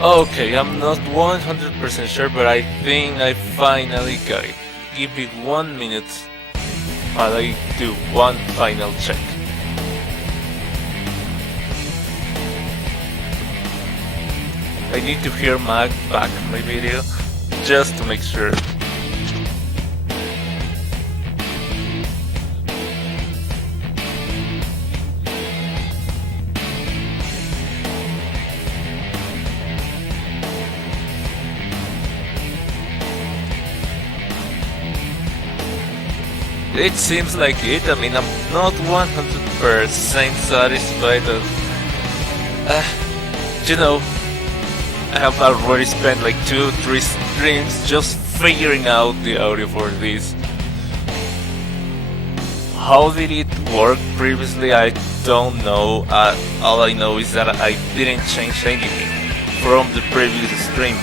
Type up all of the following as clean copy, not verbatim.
Okay, I'm not 100% sure, but I think I finally got it. Give me 1 minute while I do one final check. I need to hear back my video just to make sure. It seems like it. I mean, I'm not 100% satisfied. You know, I have already spent like 2-3 streams just figuring out the audio for this. How did it work previously? I don't know. All I know is that I didn't change anything from the previous stream.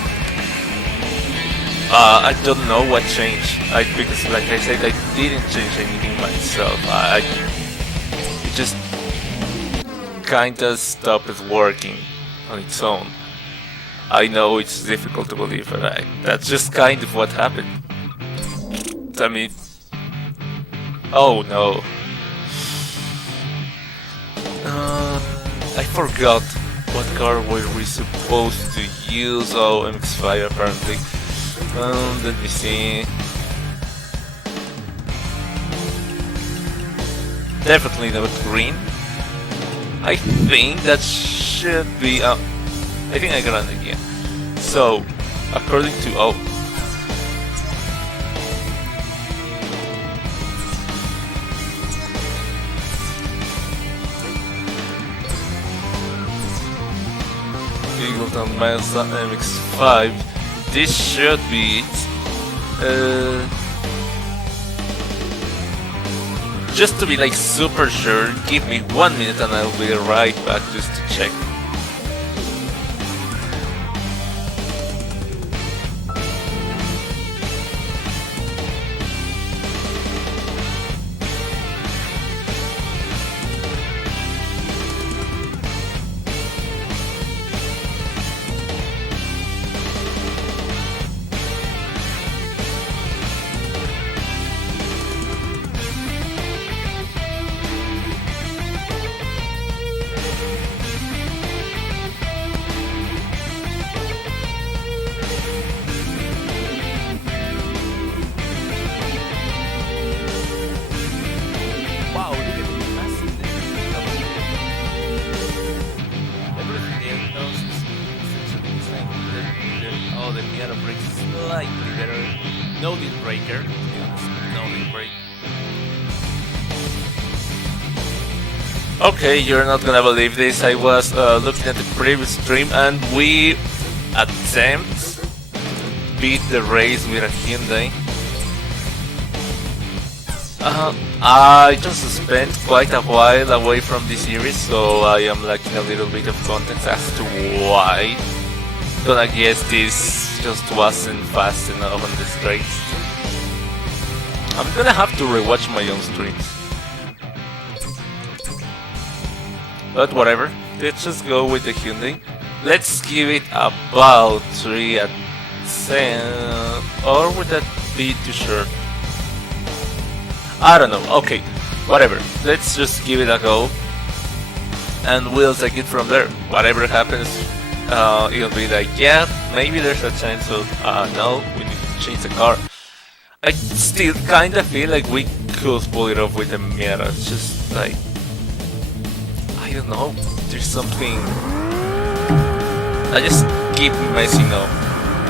I don't know what changed. Because, like I said, I didn't change anything myself. It just kinda stopped working on its own. I know it's difficult to believe, but that's just kind of what happened. I mean, oh no. I forgot what car were we supposed to use. Oh, MX-5 apparently. Let me see. Definitely not green. I think that should be. I think I got it again. So, according to Eagleton Mazda MX-5. This should be it. Just to be like super sure, give me 1 minute and I'll be right back just to check. Wow, look at the massive difference. Everything else is essentially the same. Oh, the Miata brakes slightly better. No deal breaker, to be honest. No deal break. Okay, you're not gonna believe this. I was looking at the previous stream and we attempt beat the race with a Hyundai. I just spent quite a while away from the series, so I am lacking a little bit of context as to why. But I guess this just wasn't fast enough on the straights. I'm gonna have to rewatch my own streams. But whatever, let's just go with the Hyundai. Let's give it about 3 at 10, or would that be too short? I don't know, okay, whatever, let's just give it a go and we'll take it from there. Whatever happens, it'll be like, yeah, maybe there's a chance of, no, we need to change the car. I still kinda feel like we could pull it off with the Miata. It's just like, I don't know, there's something, I just keep messing up.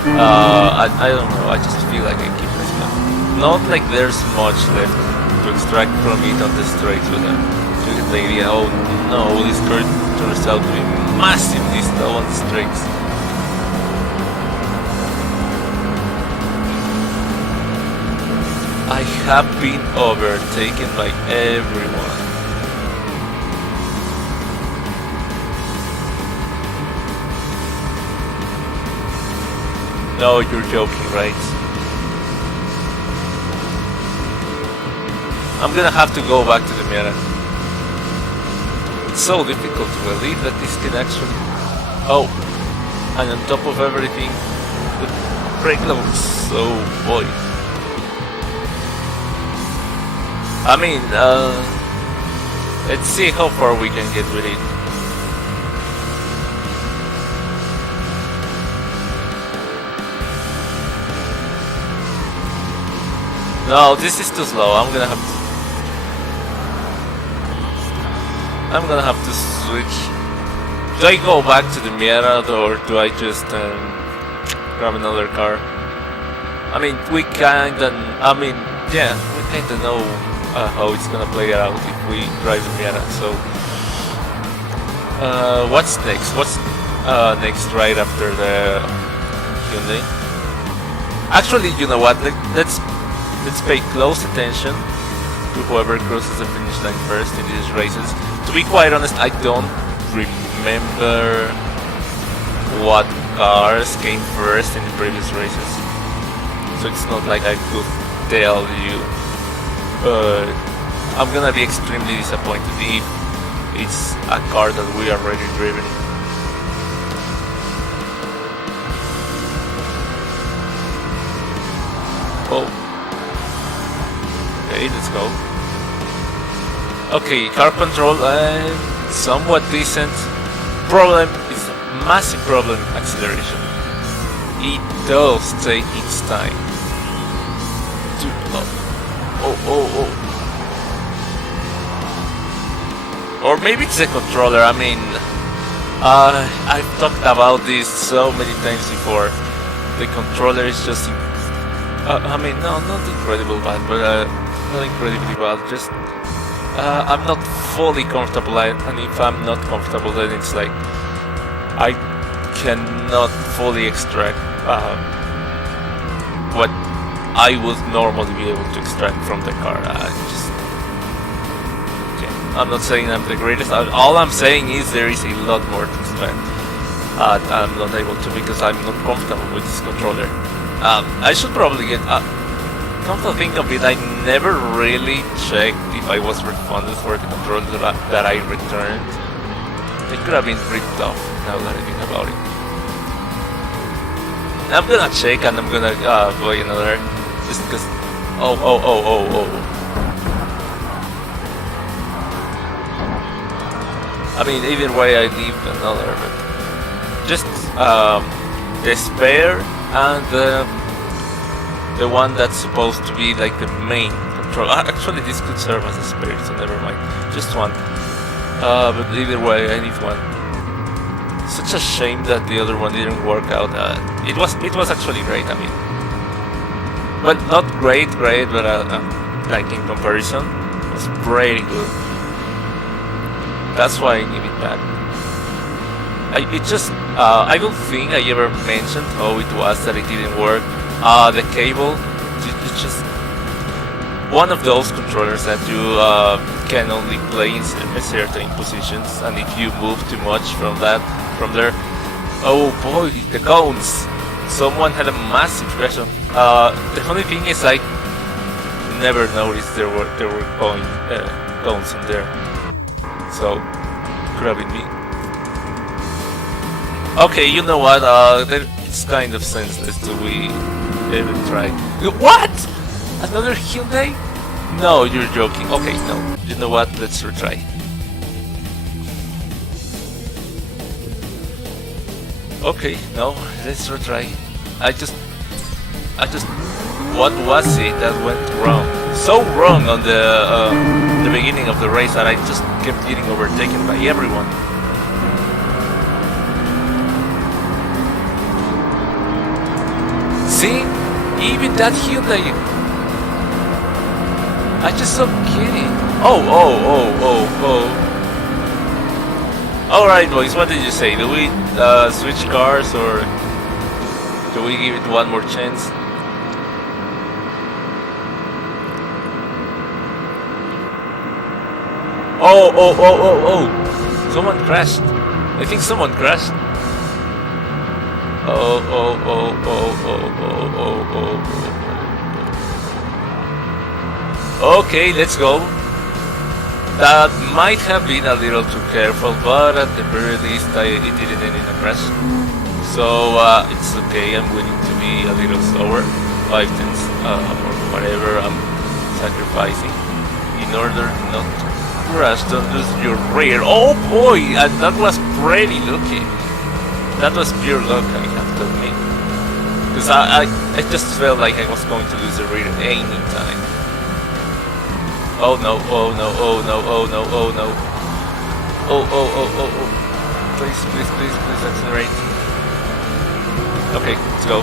I don't know, I just feel like I keep messing up. Not like there's much left to extract from it on the straights with the idea, oh no, this car turns out to be massively slow on the straights. I have been overtaken by everyone. No, you're joking, right? I'm gonna have to go back to the Miata. It's so difficult to believe that this can actually... Oh. and on top of everything, the brake looks so void. I mean, let's see how far we can get with it. No, this is too slow. I'm gonna have to switch. Do I go back to the Miata or do I just grab another car? I mean, we kinda know how it's gonna play out if we drive the Miata. So, what's next? What's next right after the Hyundai? Actually, you know what? Let's pay close attention to whoever crosses the finish line first in these races. To be quite honest, I don't remember what cars came first in the previous races, so it's not like I could tell you. I'm gonna be extremely disappointed if it's a car that we already driven. Oh. Okay, let's go. Okay, car control, somewhat decent. Problem is a massive problem, acceleration. It does take its time. Oh. Or maybe it's the controller. I mean, I've talked about this so many times before. The controller is just, I mean, no, not incredible bad, but not incredibly bad. Just, I'm not fully comfortable, and if I'm not comfortable, then it's like I cannot fully extract what I would normally be able to extract from the car. Okay. I'm not saying I'm the greatest. All I'm saying is there is a lot more to extract. I'm not able to because I'm not comfortable with this controller. I should probably get. Come to think of it, I never really checked if I was refunded for the controller that I returned. It could have been ripped off, now that I think about it. I'm gonna check and I'm gonna buy another, just because. Oh. I mean, either way, I need another, but just the spare and the one that's supposed to be like the main control. Actually, this could serve as a spare, so never mind. Just one. But either way, I need one. Such a shame that the other one didn't work out. It was actually great. I mean, but not great, but like in comparison, it was pretty good. That's why I give it back. I don't think I ever mentioned how it was that it didn't work. The cable, it's just one of those controllers that you can only play in certain positions, and if you move too much from there, oh boy, the cones! Someone had a massive crash on. The funny thing is, I never noticed there were cones in there, so could have been me. Okay, you know what? It's kind of senseless to we even try. What? Another Hyundai? No, you're joking. Okay, no. You know what? Let's retry. Okay, no, let's retry. I just. What was it that went wrong? So wrong on the beginning of the race that I just kept getting overtaken by everyone. See? Even that Hyundai. I just stopped kidding. Oh. Alright, boys, what did you say? Do we switch cars or do we give it one more chance? Oh. Someone crashed. I think someone crashed. Oh. Okay, let's go. That might have been a little too careful, but at the very least it didn't end in a crash. So it's okay, I'm willing to be a little slower, 5 tenths or whatever I'm sacrificing in order not to crash, don't lose your rear. Oh boy, and that was pretty lucky. That was pure luck, I have to admit. Because I just felt like I was going to lose the rear any time. Oh no, oh no, oh no, oh no, oh no. Oh. Please, please, please, please accelerate. Okay, let's go.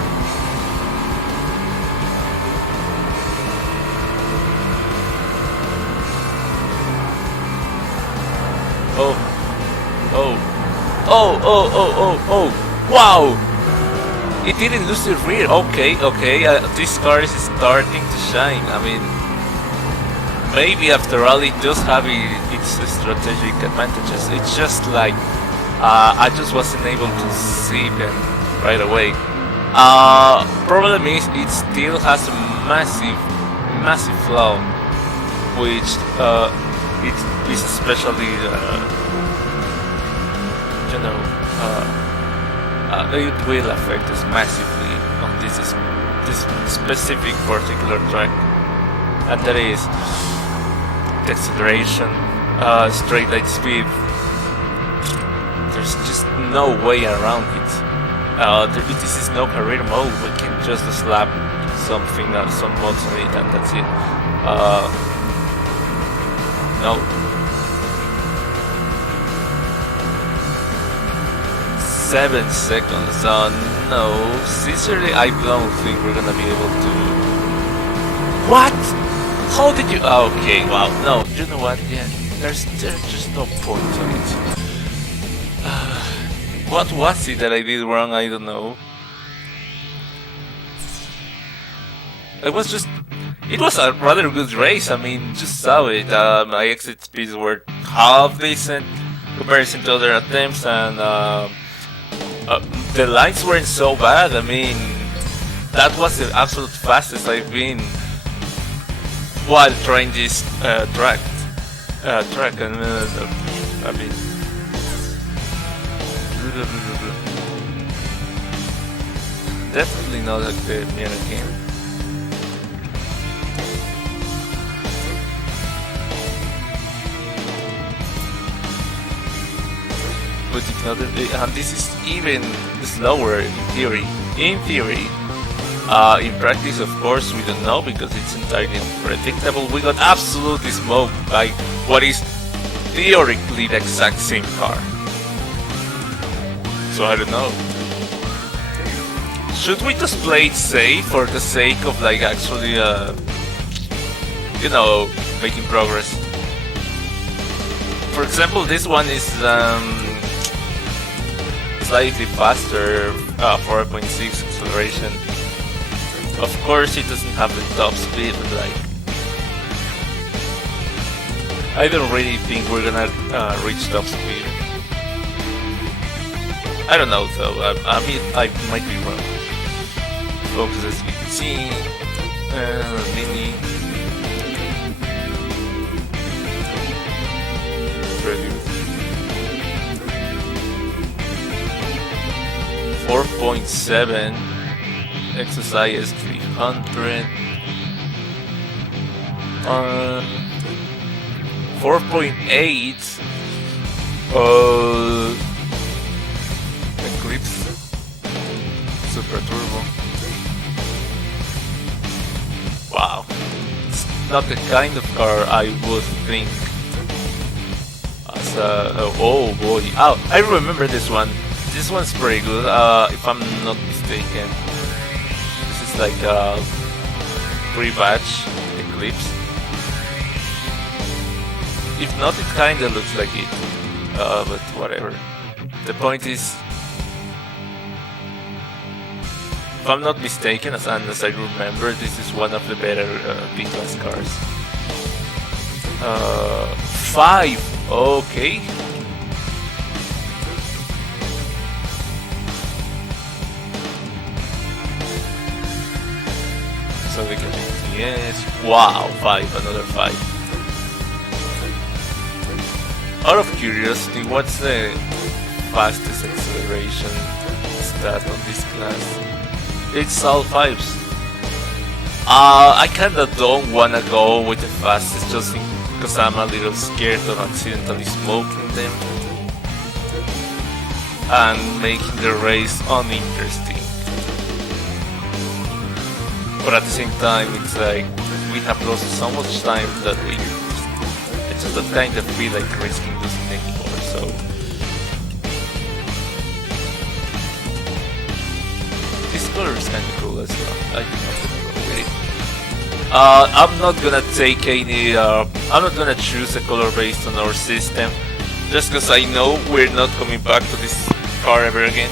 Oh. Wow! It didn't lose the rear. Okay. This car is starting to shine. I mean, maybe after all it does have its strategic advantages. It's just like I just wasn't able to see them right away. Problem is it still has a massive flaw, which it is especially it will affect us massively on this specific particular track, and that is the acceleration, straight line speed. There's just no way around it. This is no career mode. We can just slap something, some mods on it, and that's it. No. 7 seconds. No. Sincerely, I don't think we're gonna be able to. What? How did you? Okay. Wow. No. You know what? Yeah. There's just no point on it. What was it that I did wrong? I don't know. It was a rather good race. I mean, just saw it. My exit speeds were half decent comparison to other attempts, and the lines weren't so bad. I mean, that was the absolute fastest I've been while trying this track. And I mean, definitely not like the Miata game. But and this is even slower in theory. In practice, of course, we don't know because it's entirely unpredictable. We got absolutely smoked by what is theoretically the exact same car. So I don't know. Should we just play it safe for the sake of like actually, making progress? For example, this one is slightly faster, 4.6 acceleration. Of course, it doesn't have the top speed, but like, I don't really think we're gonna reach top speed. I don't know though. I mean, I might be wrong. Focus as you can see, mini. Reduce. 4.7 XSIS 300. 4.8 Eclipse Super Turbo. Wow, it's not the kind of car I would think as oh boy. Oh, I remember this one. This one's pretty good, if I'm not mistaken. This is like a pre-batch Eclipse. If not, it kinda looks like it, but whatever. The point is, if I'm not mistaken, as I remember, this is one of the better B-class cars. 5, okay. So we can yes. Wow, 5, another 5. Out of curiosity, what's the fastest acceleration that on this class. It's all 5s. I kinda don't wanna go with the fastest just because I'm a little scared of accidentally smoking them and making the race uninteresting. But at the same time, it's like we have lost so much time that I just don't kind of feel like risking losing anymore. So this color is kind of cool as well. I think I'm gonna go with it. I'm not gonna take any. I'm not gonna choose a color based on our system, just because I know we're not coming back to this car ever again.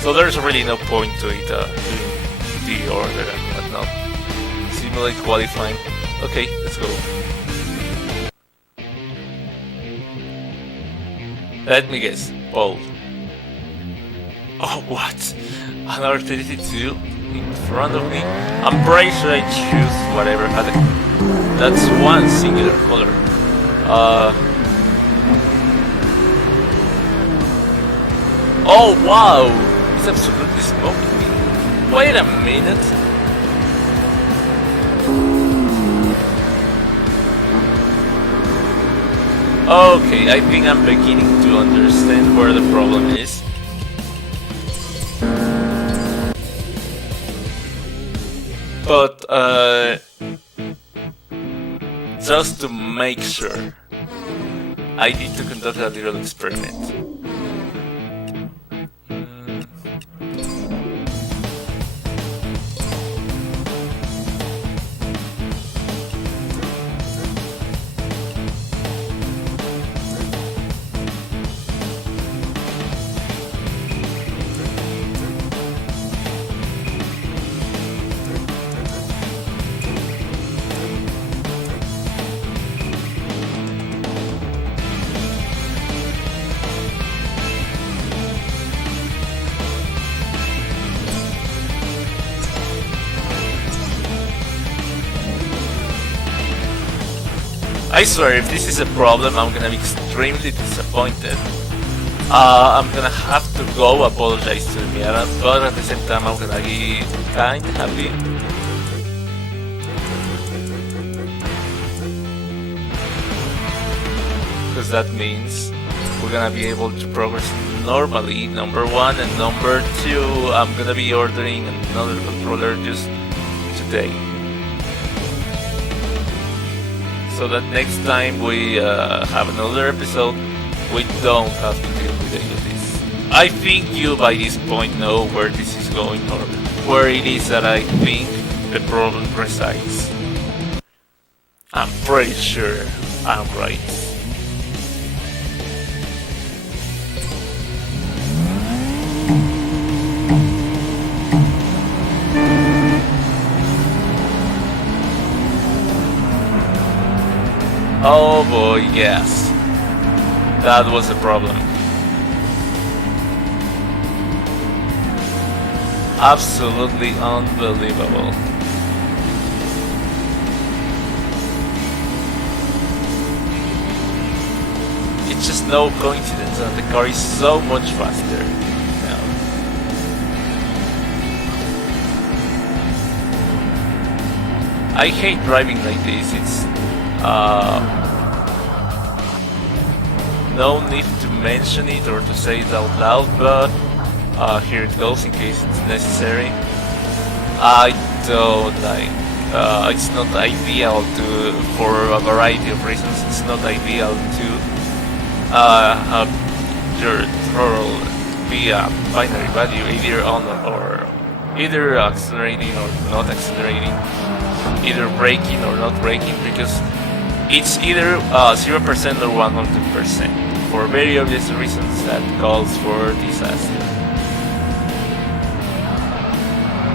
So there's really no point to it doing the order and whatnot. Simulate qualifying. Okay, let's go. Let me guess. Pole. Oh, what? Another 32 in front of me? I'm pretty sure I choose whatever had it. That's one singular color. Oh, wow! It's absolutely smoking me. Wait a minute. Okay, I think I'm beginning to understand where the problem is. But, just to make sure, I need to conduct a little experiment. I swear, if this is a problem, I'm gonna be extremely disappointed. I'm gonna have to go apologize to Miara, but at the same time, I'm gonna be kinda happy. Because that means we're gonna be able to progress normally, number 1, and number 2, I'm gonna be ordering another controller just today. So that next time we have another episode, we don't have to deal with any of this. I think you by this point know where this is going or where it is that I think the problem resides. I'm pretty sure I'm right. Oh boy, yes. That was a problem. Absolutely unbelievable. It's just no coincidence that the car is so much faster now. I hate driving like this. It's no need to mention it or to say it out loud, but here it goes in case it's necessary. I don't like. It's not ideal to, for a variety of reasons. It's not ideal to have your throttle be a binary value, either on or either accelerating or not accelerating, either braking or not braking, because it's either 0% or 100%, for very obvious reasons that calls for disaster.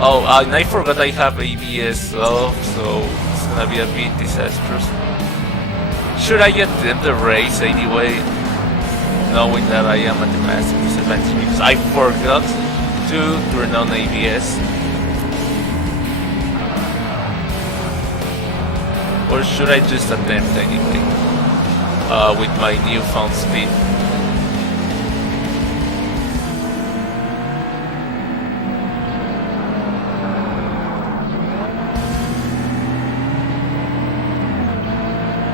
Oh, and I forgot I have ABS off, so it's gonna be a bit disastrous. Should I attempt the race anyway, knowing that I am at a massive disadvantage because I forgot to turn on ABS? Or should I just attempt anyway? with my newfound speed.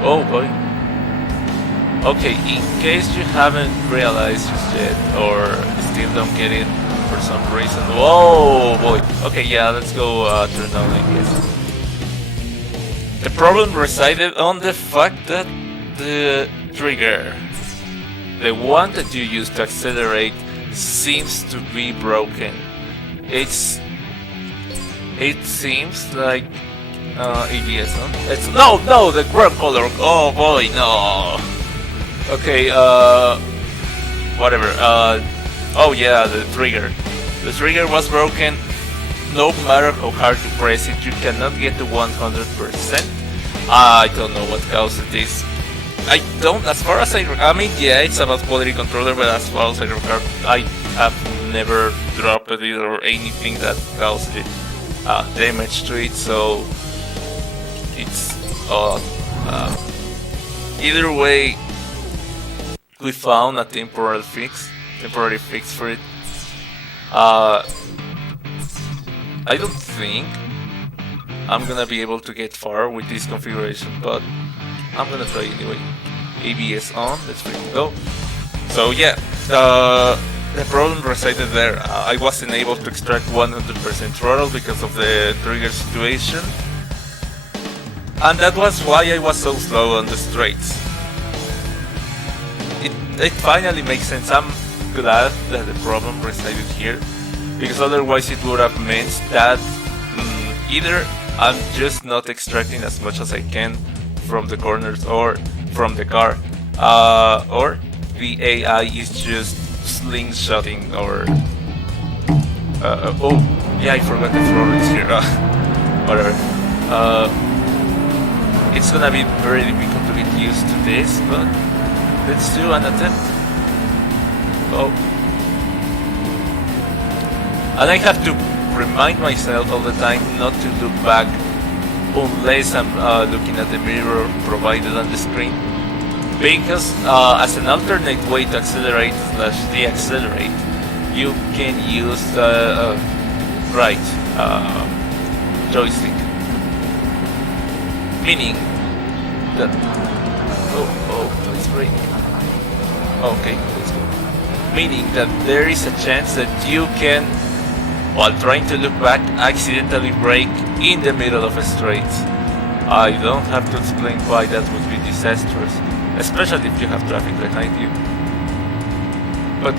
Oh boy. Okay, in case you haven't realized just yet, or still don't get it for some reason. Whoa boy. Okay, yeah, let's go turn down, I guess. The problem resided on the fact that the trigger, the one that you use to accelerate, seems to be broken. It seems like ABS, huh? It's no, the green color. Oh boy, no. Okay, whatever. Oh yeah, the trigger. The trigger was broken. No matter how hard you press it, you cannot get to 100%. I don't know what caused this. I don't, as far as I mean, yeah, it's about quality controller, but as far as I recall, I have never dropped it or anything that caused it damage to it, so it's either way, we found a temporary fix for it. I don't think I'm gonna be able to get far with this configuration, but I'm gonna try anyway. ABS on, let's freaking go. So yeah, the problem resided there. I wasn't able to extract 100% throttle because of the trigger situation, and that was why I was so slow on the straights. It finally makes sense. I'm glad that the problem resided here, because otherwise it would have meant that either I'm just not extracting as much as I can from the corners or from the car, or the AI is just slingshotting, or oh yeah, I forgot the throttles here. Whatever. It's gonna be very difficult to get used to this, but let's do an attempt. Oh. And I have to remind myself all the time not to look back unless I'm looking at the mirror provided on the screen. Because as an alternate way to accelerate / deaccelerate, you can use the right joystick. Meaning that... Oh, please brake. Okay, let's go. Meaning that there is a chance that you can, while trying to look back, accidentally brake in the middle of a straight. I don't have to explain why that would be disastrous, especially if you have traffic behind you. But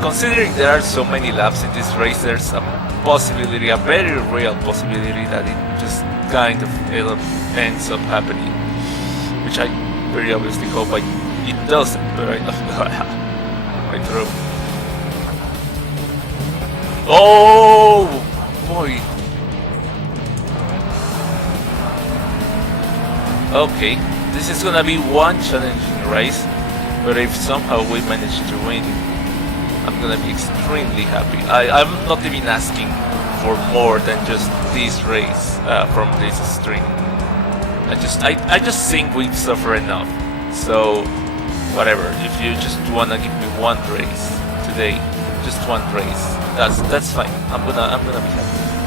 considering there are so many laps in this race, there's a possibility, a very real possibility, that it just kind of ends up happening, which I very obviously hope it doesn't, but I throw. Oh boy. Okay, this is gonna be one challenging race, but if somehow we manage to win, I'm gonna be extremely happy. I'm not even asking for more than just this race from this stream. I just think we've suffered enough. So whatever, if you just wanna give me one race today, just one race, that's fine. I'm gonna be happy.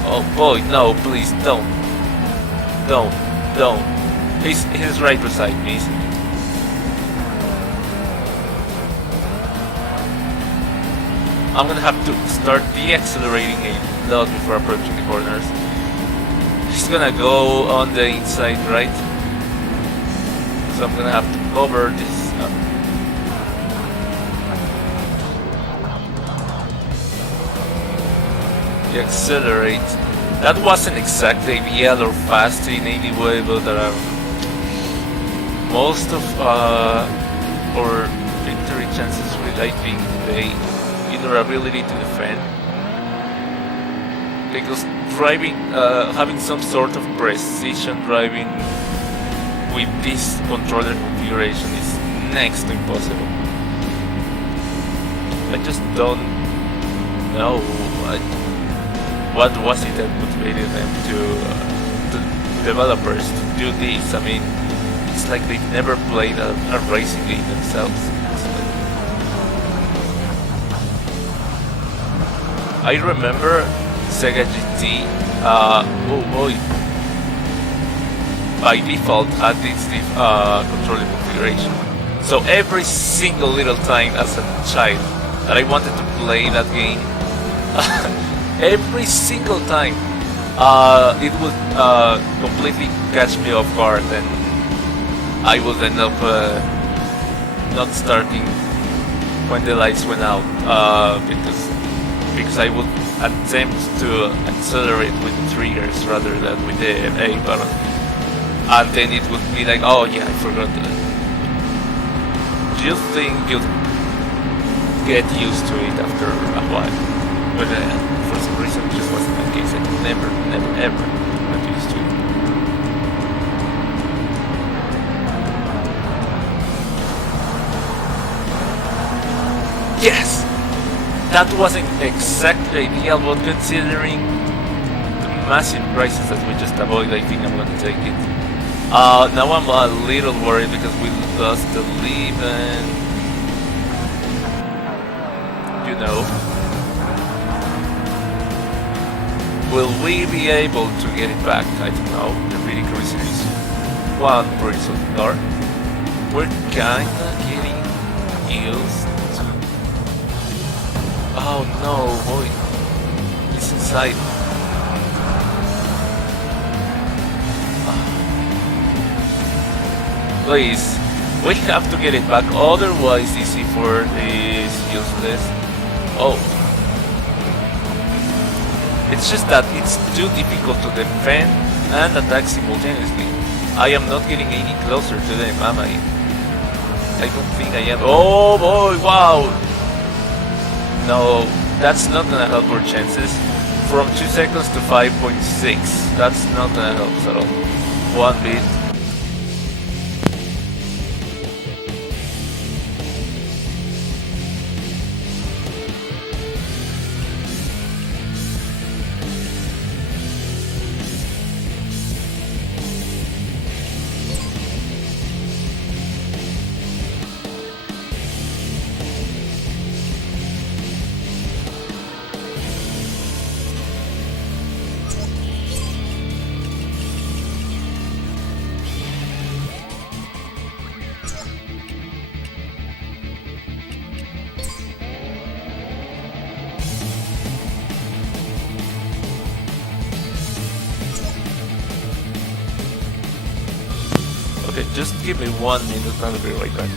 Oh boy, no, please don't. He's right beside me, isn't he? I'm gonna have to start deaccelerating a lot before approaching the corners. He's gonna go on the inside, right? So I'm gonna have to cover this up. Deaccelerate. That wasn't exactly ideal or fast in any way, but most of our victory chances rely in our ability to defend. Because driving, having some sort of precision driving with this controller configuration is next to impossible. I just don't know what was it that motivated them to developers to do this. I mean, it's like they've never played a racing game themselves. I remember Sega GT, oh boy, by default had this controller configuration. So every single little time as a child that I wanted to play that game, every single time, it would completely catch me off guard, and I would end up not starting when the lights went out, because I would attempt to accelerate with the triggers rather than with the A button, and then it would be like, oh yeah, I forgot that. You think you'll get used to it after a while, but for some reason it just wasn't my case. I never ever got used to it. Yes! That wasn't exactly ideal, but considering the massive prices that we just avoided, I think I'm gonna take it. Now I'm a little worried because we lost the lead, and you know, will we be able to get it back? I don't know. The really crazy is one person car. We're kinda getting used to. Oh no, boy, it's inside. Please, we have to get it back, otherwise this E4 is useless. Oh. It's just that it's too difficult to defend and attack simultaneously. I am not getting any closer to them, am I? I don't think I am. Oh boy, wow! No, that's not gonna help our chances. From 2 seconds to 5.6, that's not gonna help us at all. One bit. Okay, just give me 1 minute, I'll be right back.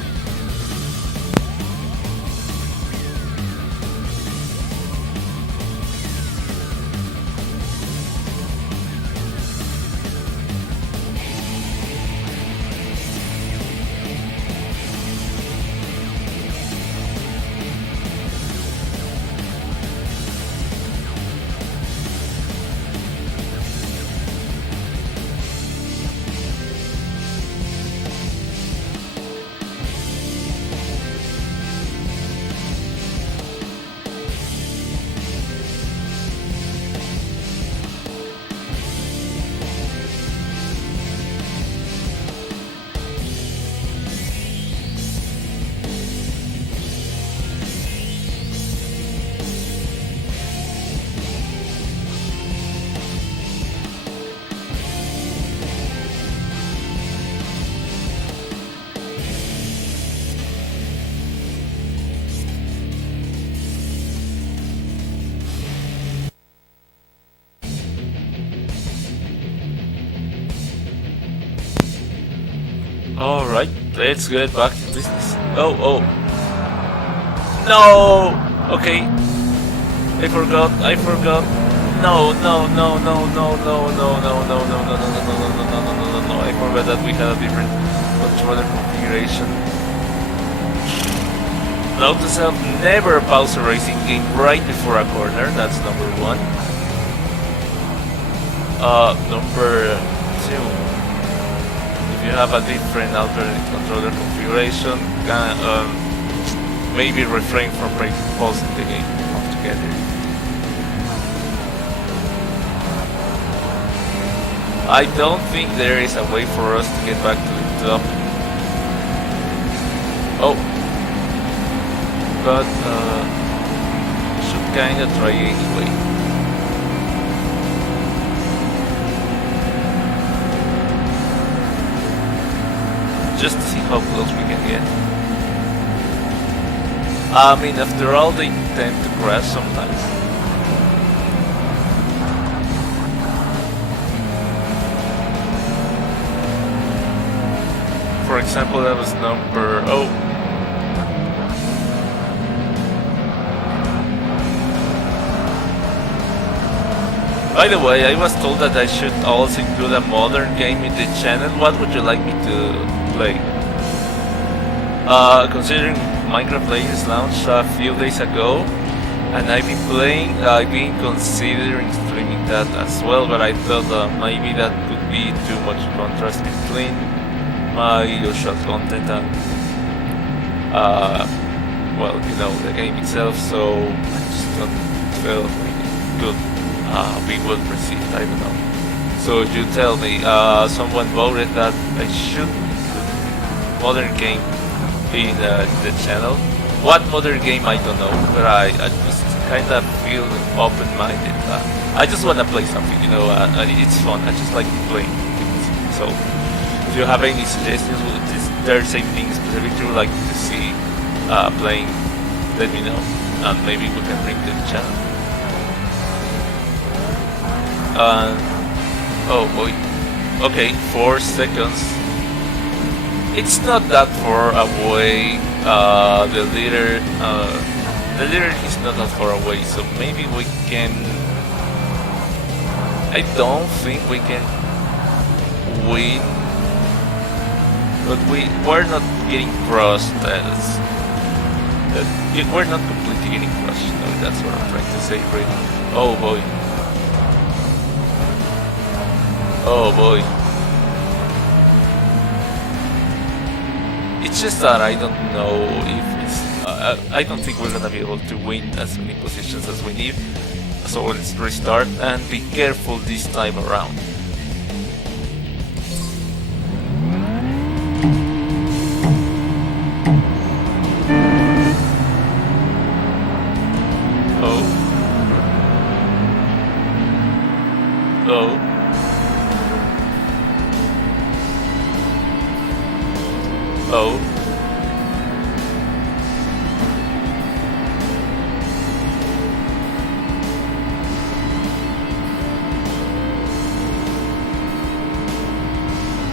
Alright, let's get back to business. Oh. No! Okay. I forgot. No. I forgot that we had a different controller configuration. Note to self, never pause a racing game right before a corner, that's number 1. Number 2. If you have a different alternate controller configuration, maybe refrain from pausing the game altogether. I don't think there is a way for us to get back to tough. Oh, but should kinda try anyway. Just to see how close we can get. I mean, after all, they tend to crash sometimes. For example, that was number... oh. By the way, I was told that I should also include a modern game in the channel. What would you like me to play? Considering Minecraft Legends launched a few days ago, and I've been considering streaming that as well, but I thought maybe that could be too much contrast between my usual content and, well, you know, the game itself, so I just don't feel like it could be well received, I don't know. So you tell me, someone voted that I should include modern game in the channel. What modern game, I don't know, but I just kind of feel open-minded. I just want to play something, you know, it's fun, I just like playing things. So if you have any suggestions, is there anything specific you would like to see playing, let me know, and maybe we can bring to the channel. Oh boy. Okay, 4 seconds. It's not that far away. The leader is not that far away, so maybe we can... I don't think we can win, but we're not getting crossed. We're not completely getting crushed. No, that's what I'm trying to say, really. Oh boy. Oh boy. It's just that I don't know if it's... I don't think we're gonna be able to win as many positions as we need. So let's restart and be careful this time around. Oh. Oh. Oh.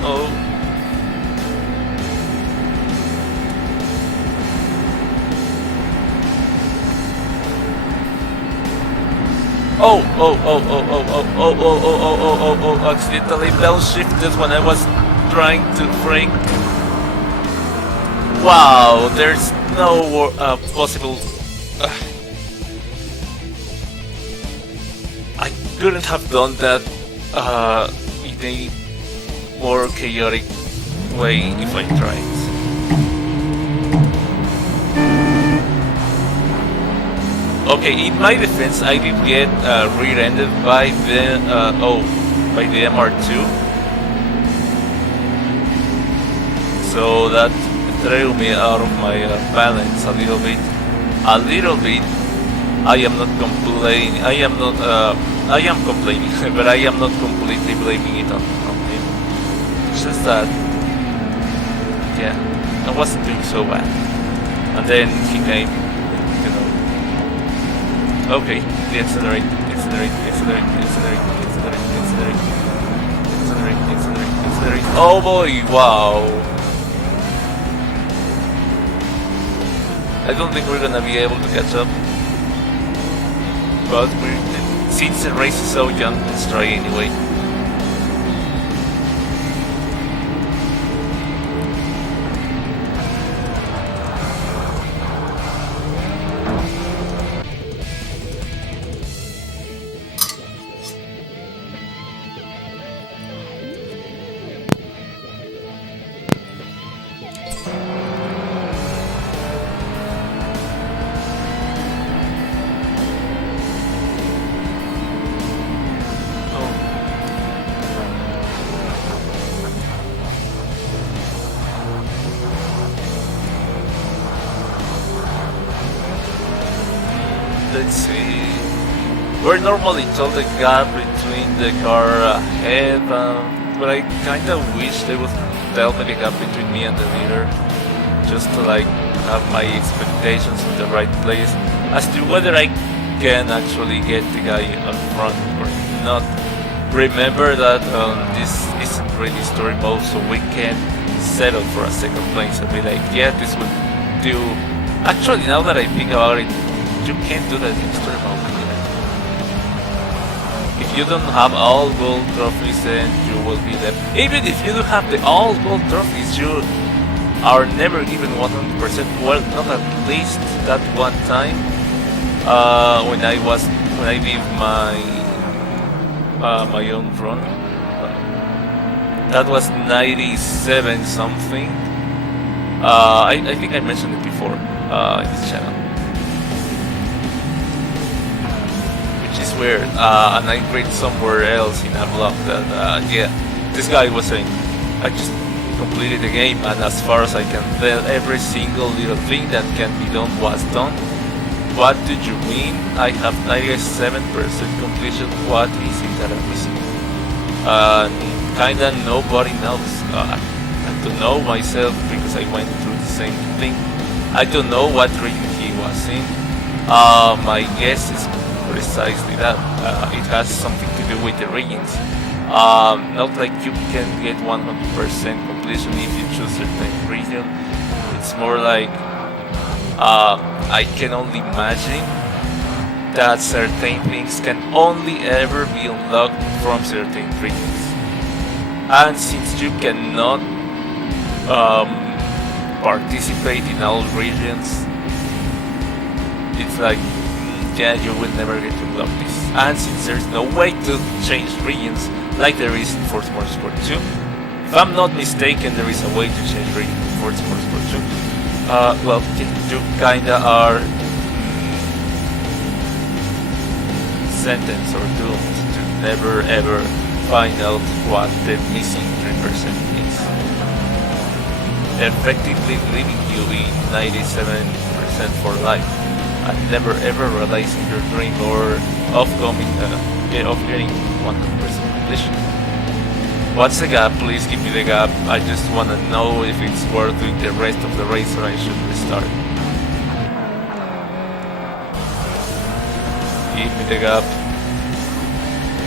Oh. Oh, oh, oh, oh, oh, oh, oh, oh, oh, oh, oh, oh, oh, accidentally downshifted when I was trying to brake. Wow, there's no possible... I couldn't have done that in a more chaotic way if I tried. Okay, in my defense, I did get rear-ended by the by the MR2, so that threw me out of my balance a little bit. A little bit. I am not complaining. I am complaining, but I am not completely blaming it on him. It's just that, yeah, I wasn't doing so bad, and then he came. Okay, accelerate. Oh boy, wow. I don't think we're gonna be able to catch up. But since the race is so young, let's try anyway. We're normally told the gap between the car ahead, but I kinda wish they would tell me the gap between me and the leader, just to like have my expectations in the right place as to whether I can actually get the guy up front or not. Remember that this isn't really story mode, so we can settle for a second place and be like, yeah, this would do. Actually, now that I think about it, you can't do that in story mode. If you don't have all gold trophies, then you will be left. Even if you do have the all gold trophies, you are never given 100%. Well, not at least that one time when I did my own run. That was 97 something. I think I mentioned it before in this channel, which is weird. And I read somewhere else in a blog that yeah, this guy was saying, I just completed the game, and as far as I can tell, every single little thing that can be done was done. What do you mean? I have 97% completion. What is it that I'm missing? Kinda nobody knows. I don't know myself because I went through the same thing. I don't know what region he was in. My guess is precisely that. It has something to do with the regions. Not like you can get 100% completion if you choose a certain region. It's more like I can only imagine that certain things can only ever be unlocked from certain regions. And since you cannot participate in all regions, it's like, yeah, you will never get to unlock this. And since there's no way to change regions like there is in Forza Motorsport 2, if I'm not mistaken, there is a way to change regions in Forza Motorsport 2. Well, you kinda are sentenced or doomed to never ever find out what the missing 3% is, effectively leaving you in 97% for life, and never ever realizing your dream or of getting 100% completion. What's the gap? Please give me the gap. I just wanna know if it's worth doing the rest of the race or I should restart. Give me the gap.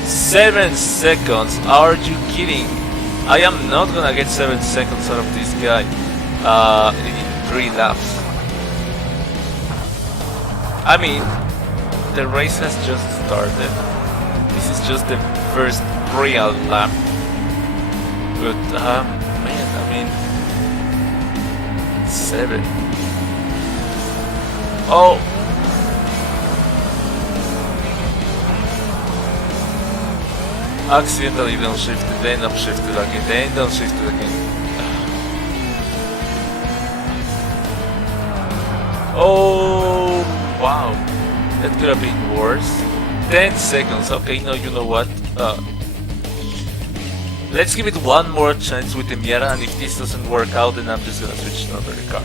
7 seconds. Are you kidding? I am not gonna get 7 seconds out of this guy in 3 laps. I mean, the race has just started. This is just the first real lap. But man, I mean, 7. Oh. Accidentally downshifted, then upshifted again, then downshifted again. Oh, wow. That could have been worse. 10 seconds. Okay, no, you know what? Let's give it one more chance with the Miata, and if this doesn't work out, then I'm just gonna switch to another car.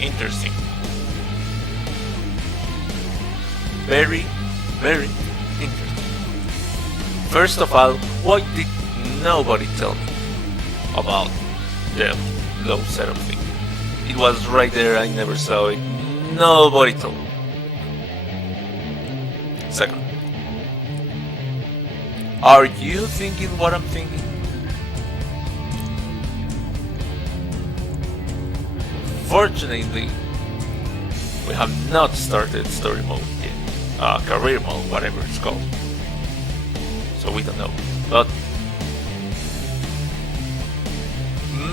Interesting. Very, very interesting. First of all, why did nobody tell me about the low setup thing? It was right there, I never saw it. Nobody told me. Second, are you thinking what I'm thinking? Fortunately, we have not started story mode yet. Career mode, whatever it's called. So we don't know. But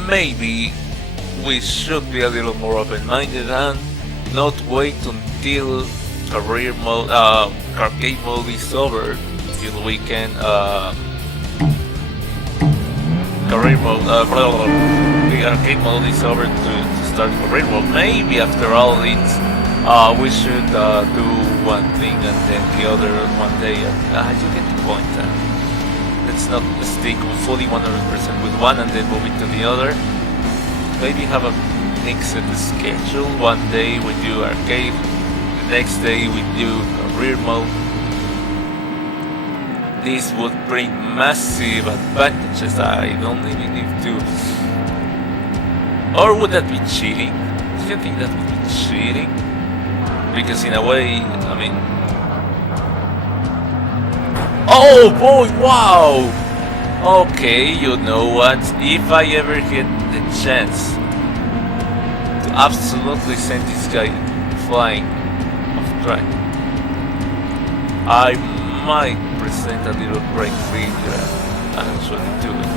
maybe we should be a little more open-minded and not wait until career mode, arcade mode is over till we can career mode. The arcade mode is over to start career mode. Maybe after all we should do one thing and then the other one day. You get the point. Let's not stick fully 100% with one and then move into the other. Maybe have a mixed schedule. One day we do arcade, the next day we do career mode. This would bring massive advantages. I don't even need to. Or would that be cheating? Do you think that would be cheating? Because in a way, I mean... Oh boy, wow! Okay, you know what? If I ever get the chance to absolutely send this guy flying off track, I might present a little break free and actually do it.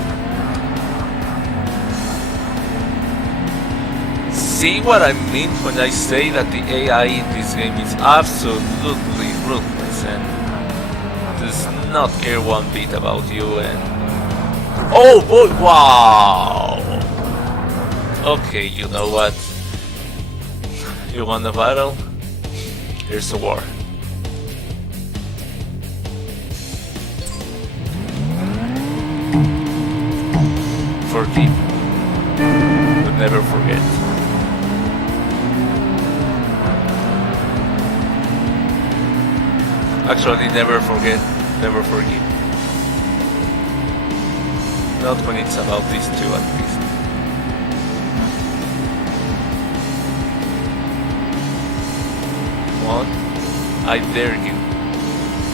See what I mean when I say that the AI in this game is absolutely ruthless and does not care one bit about you and... Oh boy, wow! Okay, you know what? You want a battle? Here's a war. Forgive, but never forget. Actually, never forget, never forgive. Not when it's about these two at least. Come on, I dare you.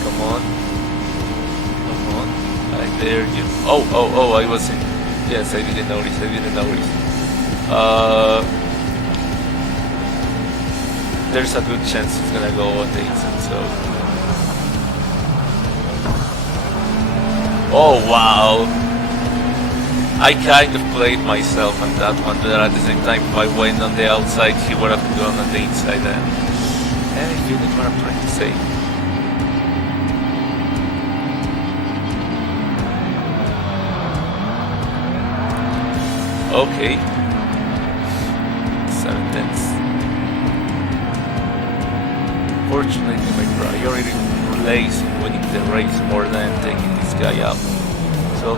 Come on. Come on, I dare you. Oh, I was in... Yes, I didn't notice. There's a good chance it's gonna go on the inside, so... Oh wow! I kind of played myself on that one, but at the same time if I went on the outside he would have gone on the inside and... you get what I'm trying to say. Okay. 7 tenths. Fortunately my priority lays in winning the race more than taking this guy out. So...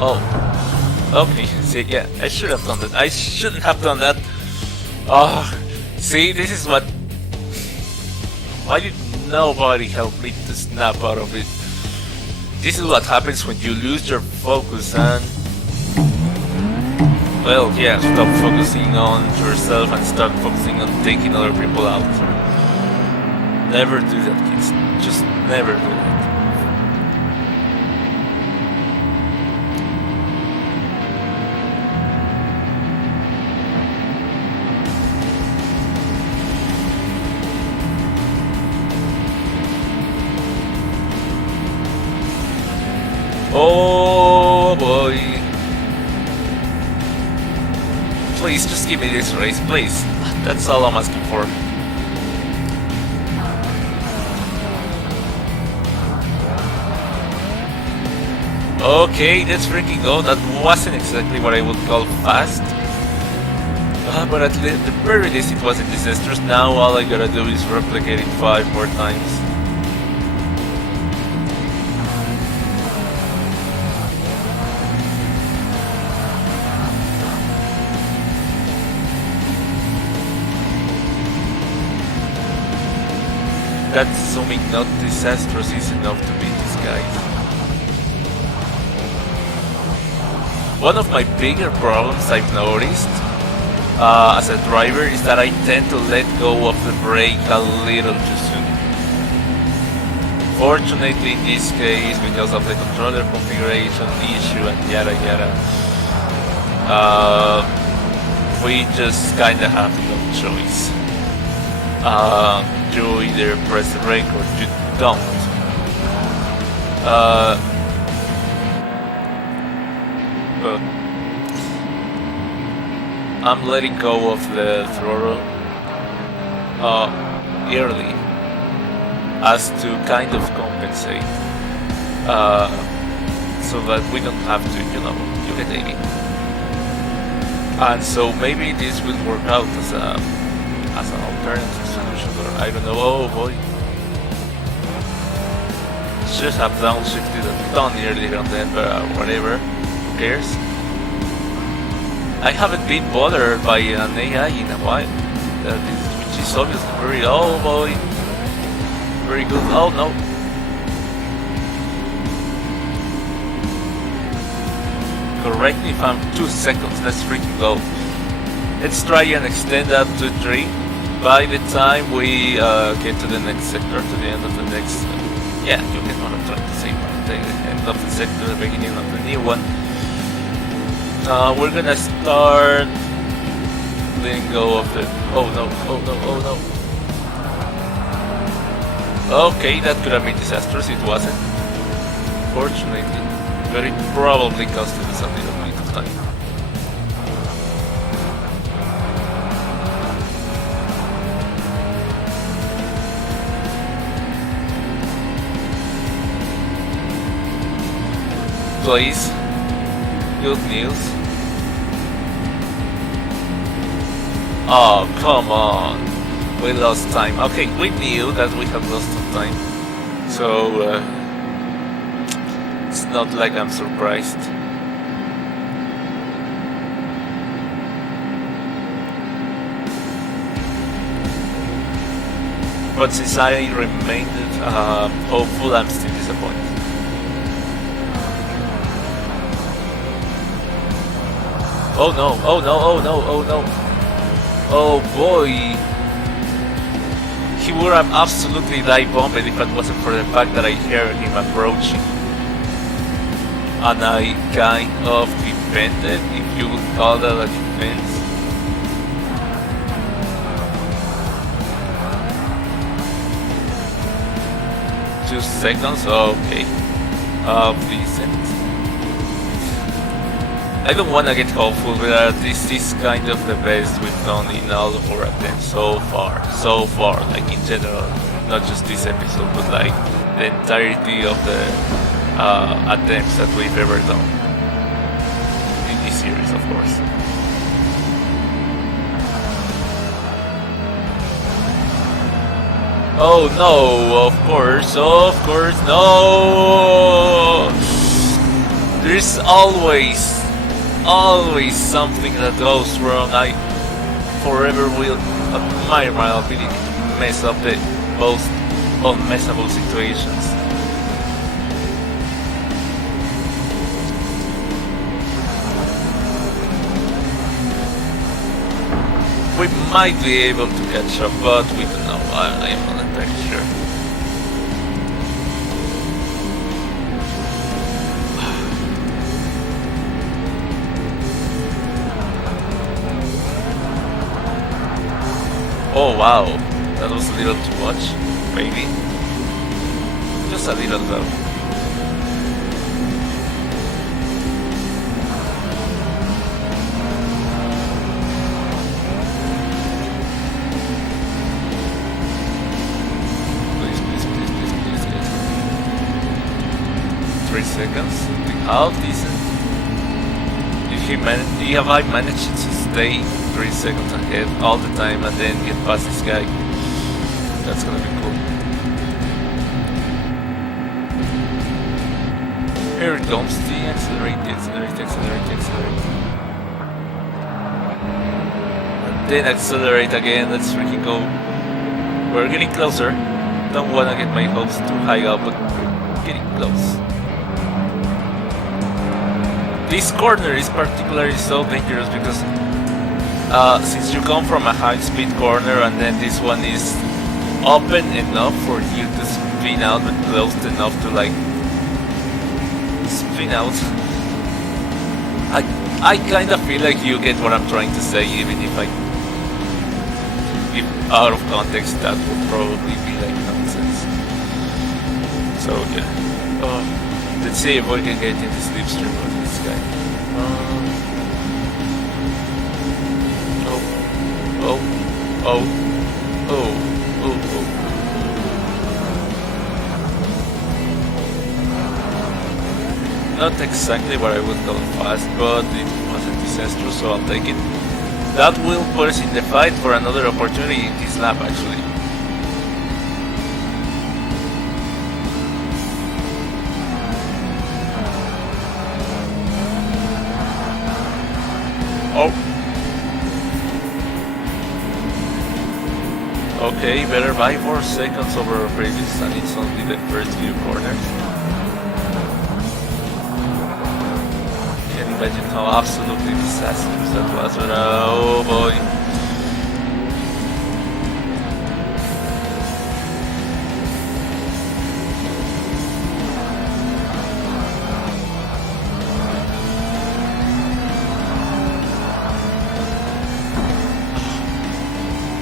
Oh. Okay, see, yeah, I should have done that. I shouldn't have done that. Oh, see, this is what... Why did nobody help me to snap out of it? This is what happens when you lose your focus and... Well, yeah, stop focusing on yourself and start focusing on taking other people out. Never do that, kids. Just never do that. Oh boy. Please, just give me this race, please. That's all I'm asking for. Okay, let's freaking go. That wasn't exactly what I would call fast. But at the very least it wasn't disastrous. Now all I gotta do is replicate it 5 more times. That's assuming not disastrous is enough to beat these guys. One of my bigger problems I've noticed as a driver is that I tend to let go of the brake a little too soon. Fortunately, in this case, because of the controller configuration issue and yada yada, we just kinda have no choice. You either press the brake or you don't. But I'm letting go of the throttle early as to kind of compensate, so that we don't have to, you get the idea. And so maybe this will work out as an alternative solution, or I don't know. Oh boy, should have downshifted a ton earlier on then, but whatever, who cares? I haven't been bothered by an AI in a while, which is obviously very, oh boy, very good. Oh no. Correct me if I'm 2 seconds, let's freaking go. Let's try and extend that to 3. By the time we get to the next sector, to the end of the next, yeah, you get what I'm trying to say, the end of the sector, the beginning of the new one. We're gonna start letting go of the, oh no, oh no, oh no. Okay, that could have been disastrous, it wasn't, fortunately, but it probably cost us a little bit of time. Please, good news. Oh, come on. We lost time. Okay, we knew that we had lost some time. So, it's not like I'm surprised. But since I remained hopeful, I'm still disappointed. Oh no, oh no, oh no, oh no. Oh boy. He would have absolutely dive bombed if it wasn't for the fact that I heard him approaching. And I kind of defended, if you would call that a defense. Two seconds, okay. Decent. I don't want to get hopeful, but this is kind of the best we've done in all of our attempts so far, like in general, not just this episode, but like the entirety of the attempts that we've ever done in this series, of course. Oh no, of course, no! There's always something that goes wrong. I forever will admire my ability to mess up the most unmessable situations. We might be able to catch up, but we don't know. I am not entirely sure. Oh wow, that was a little too much, maybe. Just a little though. Please. 3 seconds, half decent. If I managed to stay 3 seconds ahead all the time and then get past this guy, that's gonna be cool. Here it comes, the accelerate. And then accelerate again, let's freaking go. We're getting closer. Don't wanna get my hopes too high up, but we're getting close. This corner is particularly so dangerous because since you come from a high-speed corner and then this one is open enough for you to spin out, but closed enough to like spin out. I kind of feel like you get what I'm trying to say, even if out of context that would probably be like nonsense. So yeah, let's see if we can get into slipstream with this guy. Not exactly what I would call fast, but it wasn't disastrous, so I'll take it. That will put us in the fight for another opportunity in this lap, actually. Oh. Okay, better by 4 seconds over previous, and it's only the first few corners. Can't imagine how absolutely disastrous that was, but oh boy.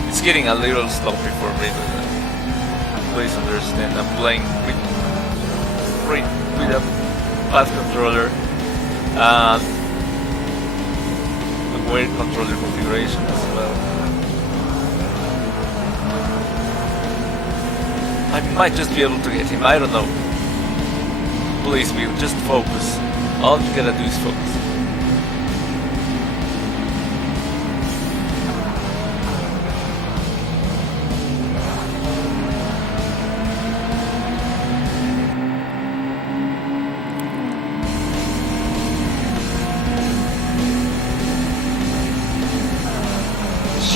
It's getting a little sloppy for me, but please understand, I'm playing with a fast controller and a weird controller configuration as well. I might just be able to get him, I don't know. Please, Will, just focus. All you gotta do is focus.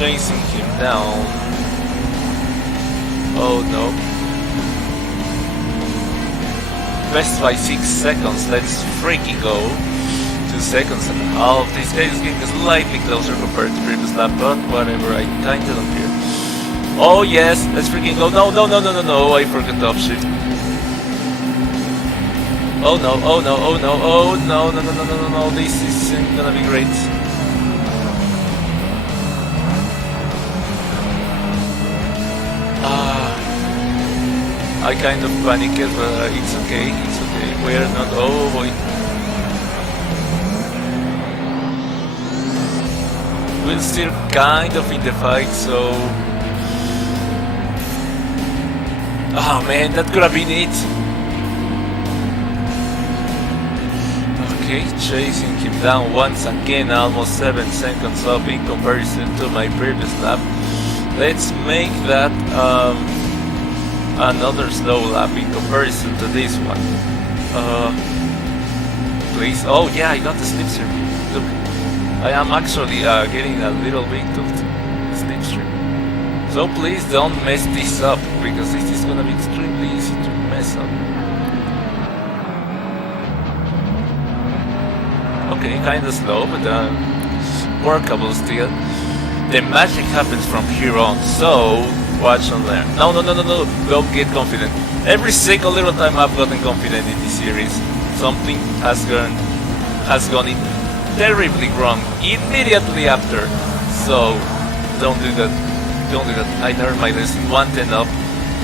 Chasing him down. Oh no. Best by 6 seconds, let's freaking go. 2 seconds and a half. This guy is getting slightly closer compared to previous lap, but whatever, I kinda don't care. Oh yes, let's freaking go. No, no, no, no, no, no, I forgot to upshift. Oh no, oh no, oh no, oh no, no, no, no, no, no, no, this isn't gonna be great. I kind of panicked, but it's okay, it's okay. We're not. Oh boy. We're still kind of in the fight, so. Oh man, that could have been it. Okay, chasing him down once again, almost 7 seconds up in comparison to my previous lap. Let's make that. Another slow lap in comparison to this one. Please. Oh yeah, I got the slipstream. Look, I am actually getting a little bit of slipstream. So please don't mess this up, because this is gonna be extremely easy to mess up. Okay, kinda slow, but workable still. The magic happens from here on, so watch on there. No, no, no, no, no. Don't get confident. Every single little time I've gotten confident in this series, something has gone terribly wrong immediately after. So don't do that. Don't do that. I learned my lesson. 110 up.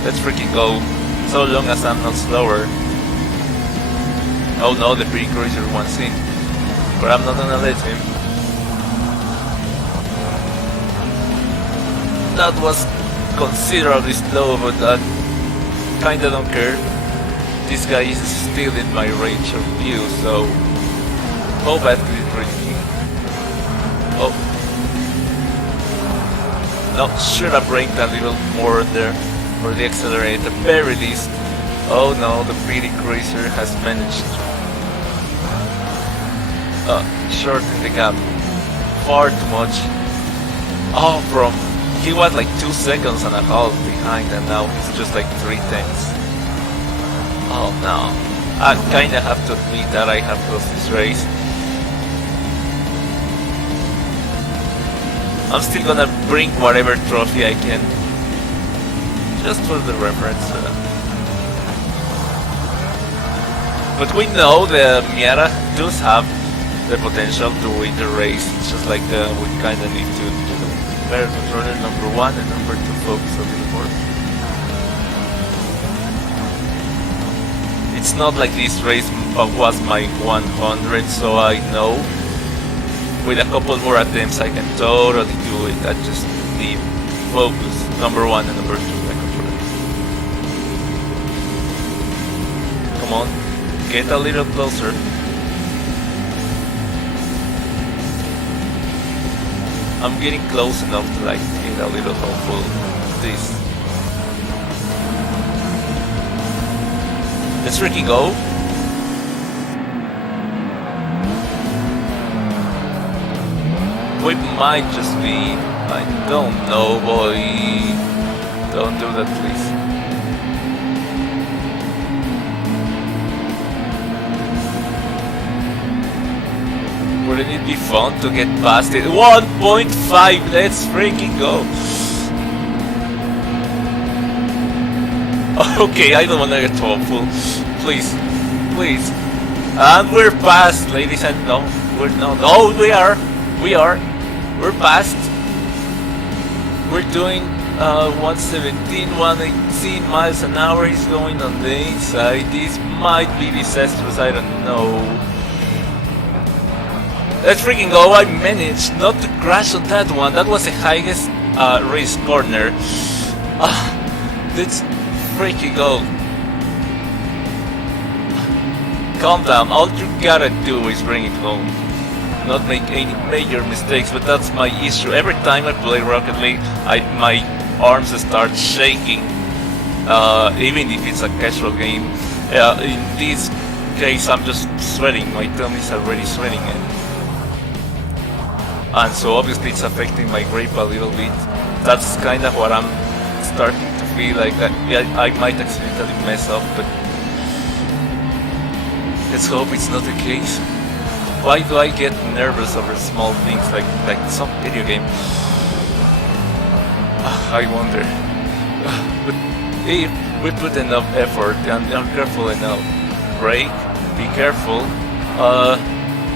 Let's freaking go. So long as I'm not slower. Oh no, the pre-cruiser wants in. But I'm not gonna let him. That was considerably slow, but I kinda don't care. This guy is still in my range of view, so how bad could it really be? Oh. No, should have braked a little more there for the accelerator, at the very least. Oh no, the pretty cruiser has managed to shorten the gap far too much. Oh, he was like 2 seconds and a half behind, and now he's just like 3/10. Oh no. I kinda have to admit that I have lost this race. I'm still gonna bring whatever trophy I can, just for the reference. But we know the Miata does have the potential to win the race. It's just like we kind of need to better controller number 1 and number 2 focus a little more. It's not like this race was my 100, so I know with a couple more attempts I can totally do it. I just need focus number 1 and number 2 my controller. Come on, get a little closer. I'm getting close enough to like get a little hopeful of this. Let's freaking go. We might just be, I don't know, boy. Don't do that, please. Wouldn't it be fun to get past it? 1.5, let's freaking go. Okay, I don't want to get hopeful. Please, please. And we're past, ladies and no, we're not. Oh, we are. We're past. We're doing 117, 118 miles an hour. He's going on the inside. This might be disastrous, I don't know. Let's freaking go. I managed not to crash on that one. That was the highest race corner. Let's freaking go. Calm down. All you gotta do is bring it home. Not make any major mistakes, but that's my issue. Every time I play Rocket League, my arms start shaking. Even if it's a casual game. In this case, I'm just sweating. My tummy's already sweating. And so obviously it's affecting my grip a little bit. That's kind of what I'm starting to feel like. I might accidentally mess up, but let's hope it's not the case. Why do I get nervous over small things like some video game? I wonder. But if we put enough effort and are careful enough, brake, be careful,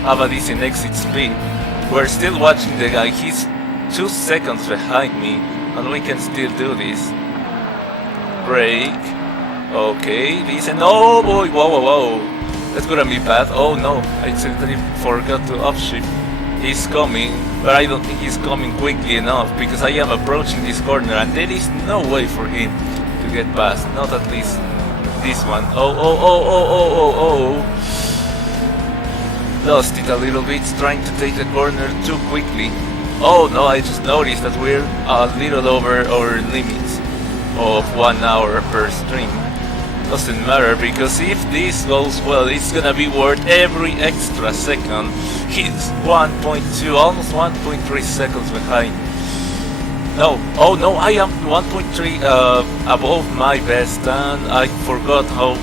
have a decent exit speed. We're still watching the guy. He's 2 seconds behind me, and we can still do this. Brake. Okay, decent. Oh boy, whoa. That's gonna be bad. Oh no, I accidentally forgot to upshift. He's coming, but I don't think he's coming quickly enough because I am approaching this corner and there is no way for him to get past. Not at least this one. Oh. Lost it a little bit trying to take the corner too quickly. Oh no, I just noticed that we're a little over our limits of 1 hour per stream. Doesn't matter because if this goes well, it's gonna be worth every extra second. He's 1.2, almost 1.3 seconds behind. No, oh no, I am 1.3 above my best, and I forgot how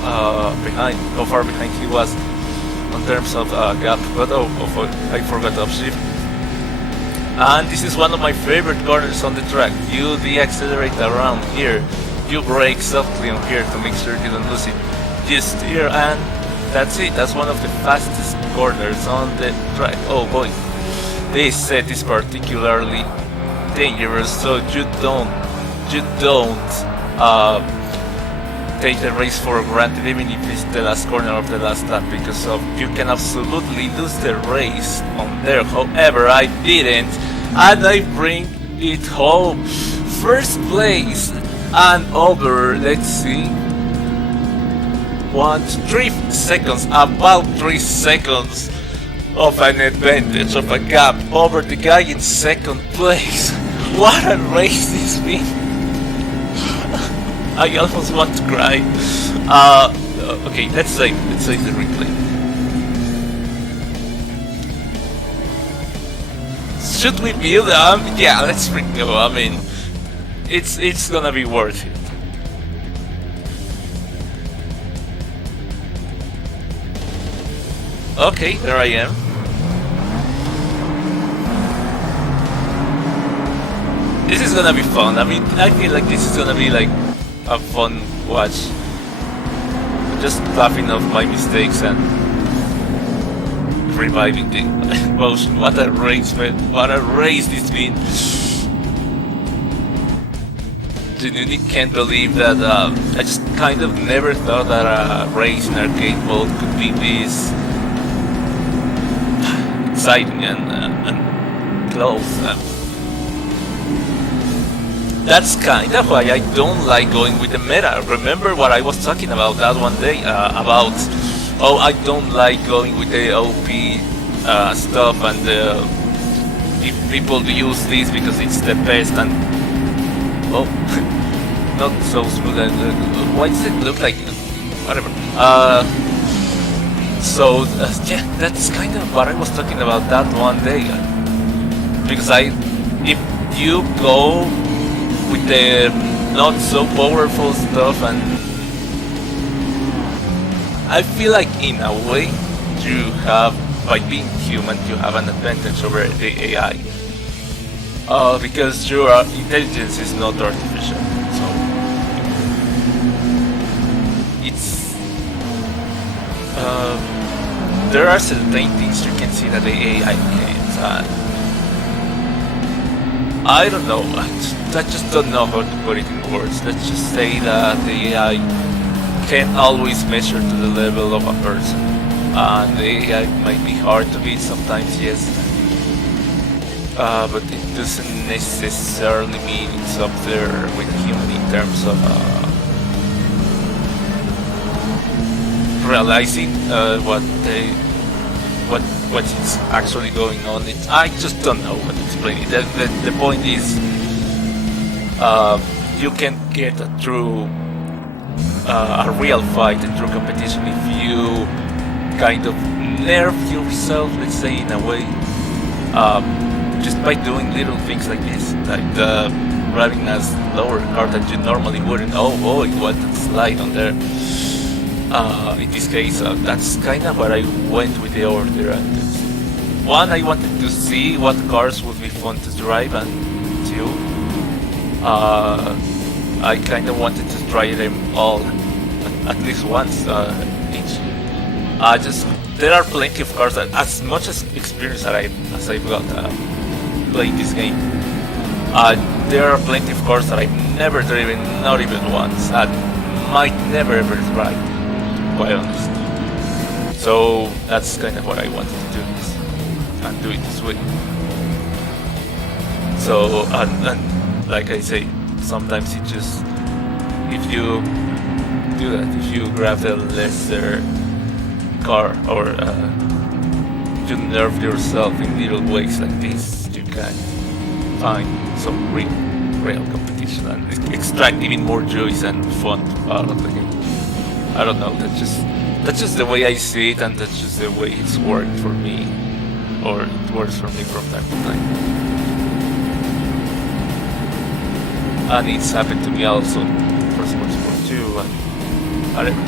far behind he was in terms of gap. But I forgot to upshift. And this is one of my favorite corners on the track. You deaccelerate around here. You brake softly on here to make sure you don't lose it. Just here, and that's it. That's one of the fastest corners on the track. Oh boy, this set is particularly dangerous, so you don't take the race for granted, even if it's the last corner of the last lap, because you can absolutely lose the race on there. However, I didn't, and I bring it home. First place. And over, let's see, 3 seconds, about 3 seconds of an advantage, of a gap over the guy in second place. What a race this been. I almost want to cry. Okay, let's save the replay. Should we build yeah, let's freaking go. I mean, it's gonna be worth it. Okay, there I am. This is gonna be fun. I mean, I feel like this is gonna be like a fun watch. Just laughing off my mistakes and reviving the emotion. What a race, man. What a race it's been. Genuinely can't believe that I just kind of never thought that a race in arcade mode could be this exciting and close. That's kind of why I don't like going with the meta. Remember what I was talking about that one day? About, oh, I don't like going with the OP stuff, and if people use this because it's the best, and oh, not so smooth. And why does it look like whatever? So yeah, that's kind of what I was talking about that one day. Because if you go with the not so powerful stuff, and I feel like in a way you have, by being human, you have an advantage over the AI. Because your intelligence is not artificial, so it's there are certain things you can see that the AI can't. I don't know. I just don't know how to put it in words. Let's just say that the AI can't always measure to the level of a person, and the AI might be hard to beat sometimes, yes. But it doesn't necessarily mean it's up there with human in terms of realizing what's actually going on. I just don't know what to explain it. The point is, you can get a real fight, a true competition, if you kind of nerf yourself, let's say, in a way. Just by doing little things like this, like driving a slower car that you normally wouldn't. Oh boy, what a slide on there. In this case, that's kind of where I went with the order. And one, I wanted to see what cars would be fun to drive, and two, I kind of wanted to try them all, at least once each. There are plenty of cars that, as much as experience as I've got playing this game, there are plenty of cars that I've never driven, not even once, and might never ever try, quite honest. So that's kind of what I wanted to do this, and do it this way. So, and like I say, sometimes it just, if you do that, if you grab the lesser car, or you nerf yourself in little ways like this, you can find some real competition and extract even more joys and fun out of the game. I don't know, that's just the way I see it, and that's just the way it's worked for me, or it works for me from time to time. And it's happened to me also for Sport 2 and whatever.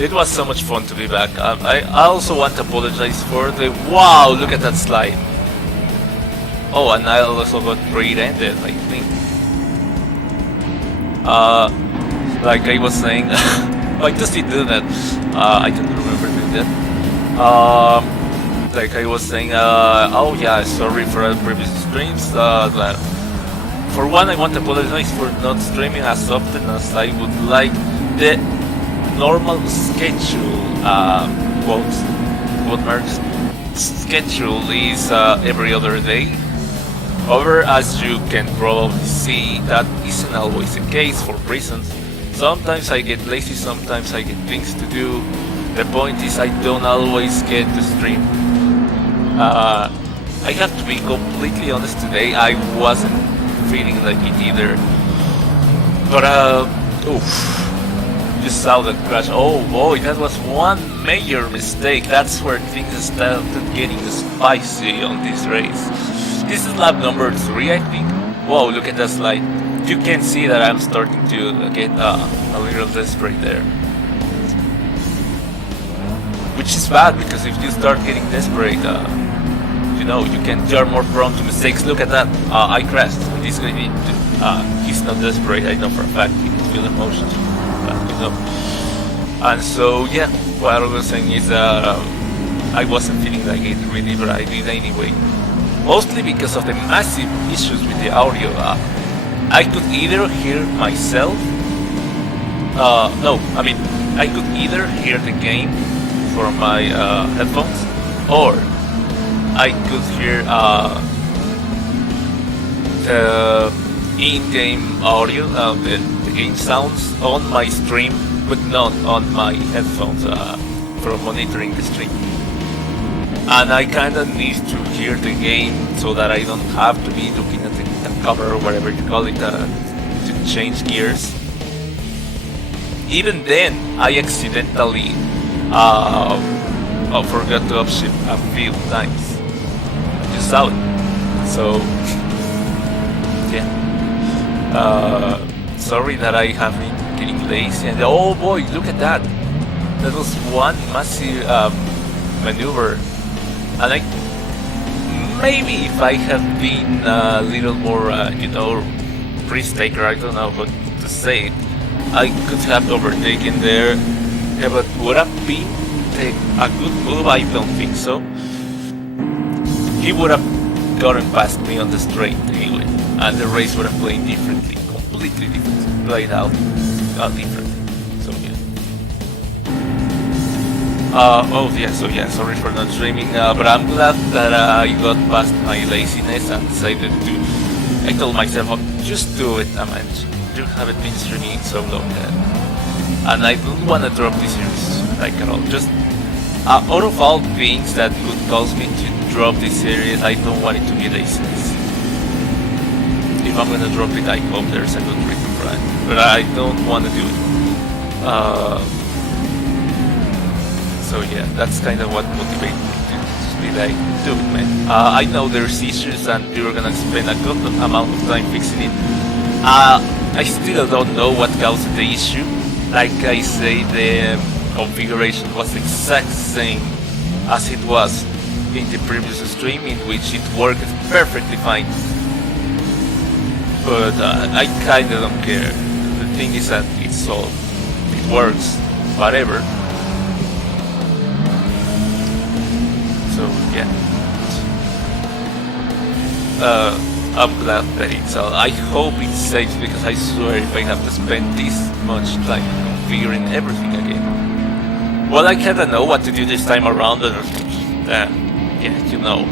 It was so much fun to be back. I also want to apologize for the... Wow, look at that slide. Oh, and I also got rear-ended, I think. Like I was saying... why does he do that? I don't remember doing that. Like I was saying... oh yeah, sorry for previous streams. For one, I want to apologize for not streaming as often as I would like. The normal schedule, quote marks, schedule is every other day. However, as you can probably see, that isn't always the case for reasons. Sometimes I get lazy, sometimes I get things to do. The point is, I don't always get to stream. I have to be completely honest today, I wasn't feeling like it either. But oof. You saw that crash. Oh boy, that was one major mistake. That's where things started getting spicy on this race. This is lap number 3, I think. Whoa, look at that slide. You can see that I'm starting to get a little desperate there. Which is bad, because if you start getting desperate, you're more prone to mistakes. Look at that. I crashed. This guy he's not desperate. I know for a fact he can feel emotions. And so yeah, what I was saying is I wasn't feeling like it really, but I did anyway. Mostly because of the massive issues with the audio. I could either hear myself. No, I mean I could either hear the game from my headphones, or I could hear the in-game audio, the game sounds on my stream, but not on my headphones from monitoring the stream. And I kind of need to hear the game so that I don't have to be looking at the cover or whatever you call it to change gears. Even then, I accidentally forgot to upshift a few times. You saw it. So, yeah. Sorry that I have been getting lazy. And oh boy, look at that! That was one massive maneuver. And maybe if I had been a little more, risk-taker, I don't know how to say it, I could have overtaken there. Yeah, but would have been a good move? I don't think so. He would have gotten past me on the straight anyway, and the race would have played differently, completely different, played out differently. So yeah. Sorry for not streaming, but I'm glad that I got past my laziness and decided to. I told myself, just do it, man. You haven't been streaming so long, and I don't want to drop this series like at all. Just out of all things that could cause me to drop this series, I don't want it to be laziness. If I'm gonna drop it, I hope there's a good reason for it, but I don't want to do it. So yeah, that's kind of what motivated me to be like, do it, man. I know there's issues and you're gonna spend a good amount of time fixing it. I still don't know what caused the issue. Like I say, the configuration was the exact same as it was in the previous stream, in which it worked perfectly fine. But I kinda don't care. The thing is that it's solved. It works, whatever. So yeah. I'm glad that it's I hope it's safe, because I swear if I have to spend this much time configuring everything again. Well, I kinda know what to do this time around, and yeah, you know.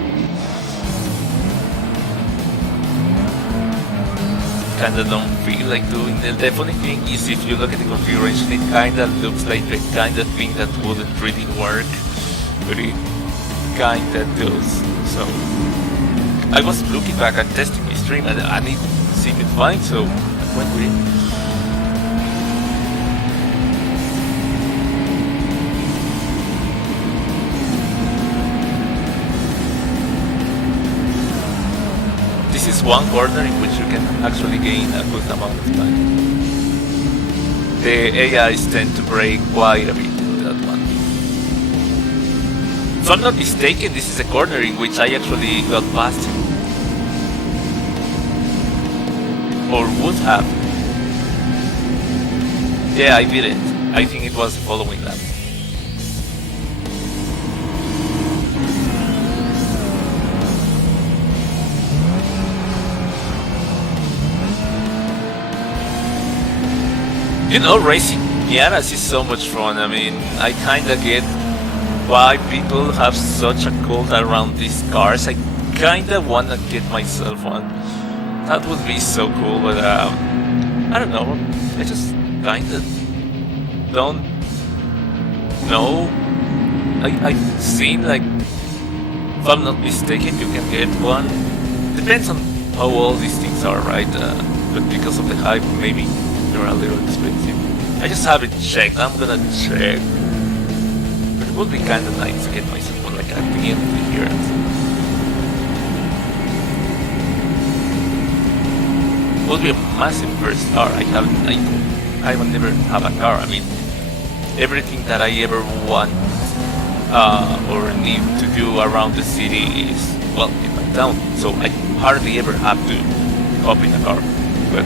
Kinda don't feel like doing it. The funny thing is, if you look at the configuration, it kinda looks like the kind of thing that wouldn't really work, but it kinda does. So I was looking back and testing my stream, and it seemed fine, so I went with it. This is one corner in which you can actually gain a good amount of time. The AIs tend to brake quite a bit in that one. If I'm not mistaken, this is a corner in which I actually got past him. Or would have. Yeah, I did it. I think it was the following lap. You know, racing Miatas is so much fun. I mean, I kinda get why people have such a cult around these cars. I kinda wanna get myself one. That would be so cool, but I don't know. I just kinda don't know. I've seen, like, if I'm not mistaken, you can get one. Depends on how old these things are, right? But because of the hype, maybe they're a little expensive. I just haven't checked. I'm gonna check. But it would be kinda nice to get myself one, like, at the end of the year. It would be a massive first car. I will never have a car. I mean, everything that I ever want or need to do around the city is well, in my town, so I hardly ever have to hop in a car. But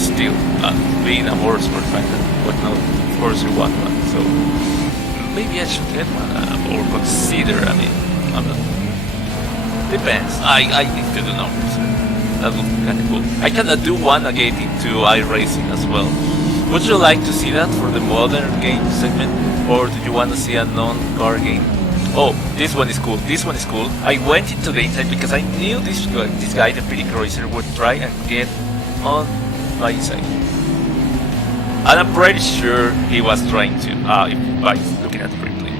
still, being a motorsport fan, whatnot, of course you want one. So maybe I should get one or consider. I mean, I'm not. Depends. I need to do numbers. That would be kind of cool. I cannot do one again into iRacing as well. Would you like to see that for the modern game segment, or do you want to see a non-car game? Oh, this one is cool. This one is cool. I went into the inside because I knew this guy, the Pity Cruiser, would try and get on my inside. And I'm pretty sure he was trying to, by looking at the replay.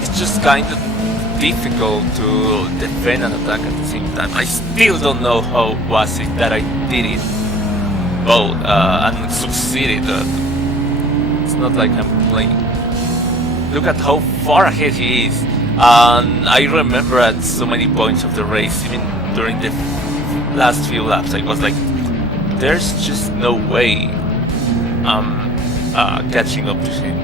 It's just kind of difficult to defend and attack at the same time. I still don't know how was it that I did it both and succeeded. It's not like I'm playing. Look at how far ahead he is. And I remember at so many points of the race, even during the last few laps, I was like, there's just no way I'm catching up to him.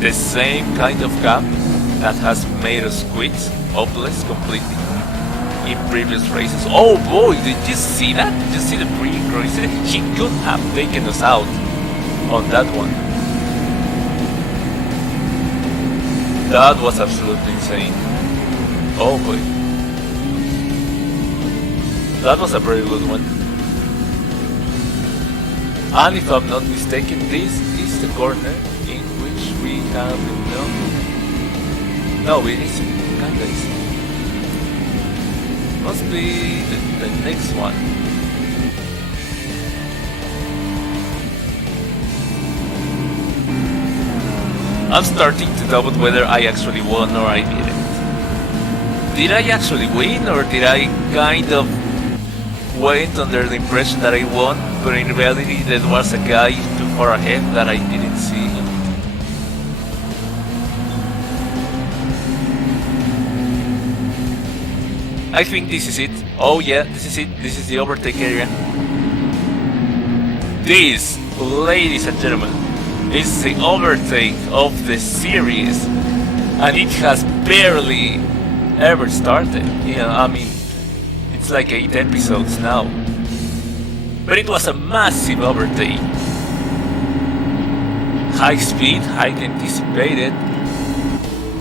The same kind of gap that has made us quit hopeless completely in previous races. Oh boy, did you see that? Did you see the pre-cruiser? He could have taken us out on that one. That was absolutely insane. Oh boy. That was a very good one. And if I'm not mistaken, this is the corner in which we have no, it isn't. Kinda isn't. Must be the next one. I'm starting to doubt whether I actually won or I didn't. Did I actually win, or did I kind of went under the impression that I won, but in reality there was a guy too far ahead that I didn't see him? I think this is it. Oh yeah, this is it. This is the overtake area. This, ladies and gentlemen, is the overtake of the series, and it has barely ever started. You know, I mean, it's like 8 episodes now, but it was a massive overtake. High speed, highly anticipated,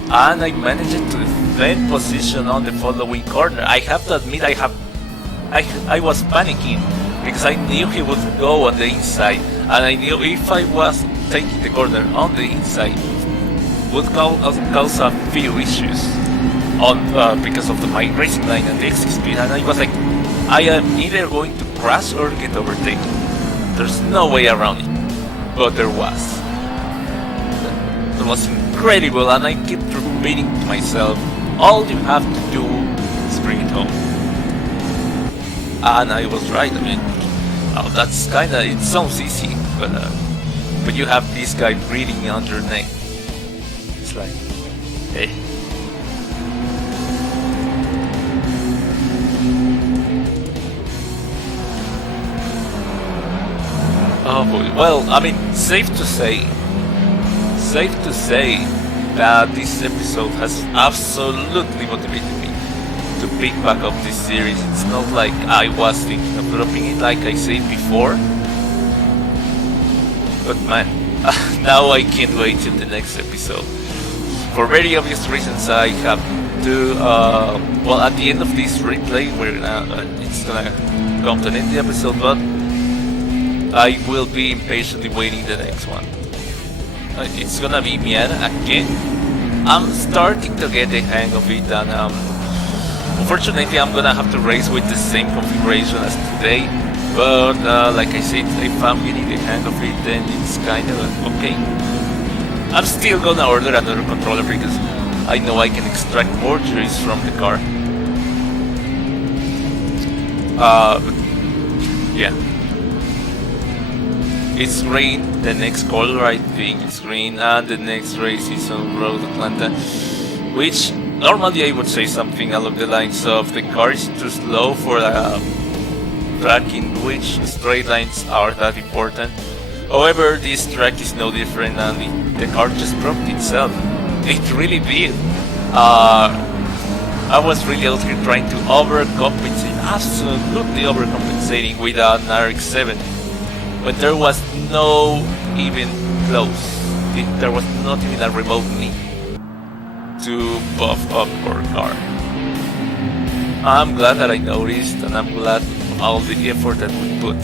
and I managed to defend position on the following corner. I have to admit, I was panicking because I knew he would go on the inside, and I knew if I was taking the corner on the inside would cause a few issues on because of my racing line and the exit speed, and I was like, I am either going to crash or get overtaken. There's no way around it, but there was. It was incredible, and I kept repeating to myself, all you have to do is bring it home. And I was right. I mean, that's kinda, it sounds easy, but you have this guy breathing on your neck. It's like, hey. Oh boy. Well, I mean, safe to say that this episode has absolutely motivated me to pick back up this series. It's not like I was thinking of dropping it like I said before, but man, now I can't wait till the next episode. For very obvious reasons, I have to, well, at the end of this replay, it's gonna come to an end the episode, but I will be impatiently waiting the next one. It's gonna be Miata again. I'm starting to get the hang of it, and unfortunately I'm gonna have to race with the same configuration as today, but like I said, if I'm getting the hang of it, then it's kind of okay. I'm still gonna order another controller because I know I can extract more juice from the car. Yeah. It's green, the next color I think it's green, and the next race is on Road Atlanta, which normally I would say something along the lines of the car is too slow track in which straight lines are that important. However, this track is no different, and the car just broke itself. It really did. I was really out here trying to overcompensate, absolutely overcompensating with an RX-7, when there was no even close. There was not even a remote need to buff up our car. I'm glad that I noticed, and I'm glad all the effort that we put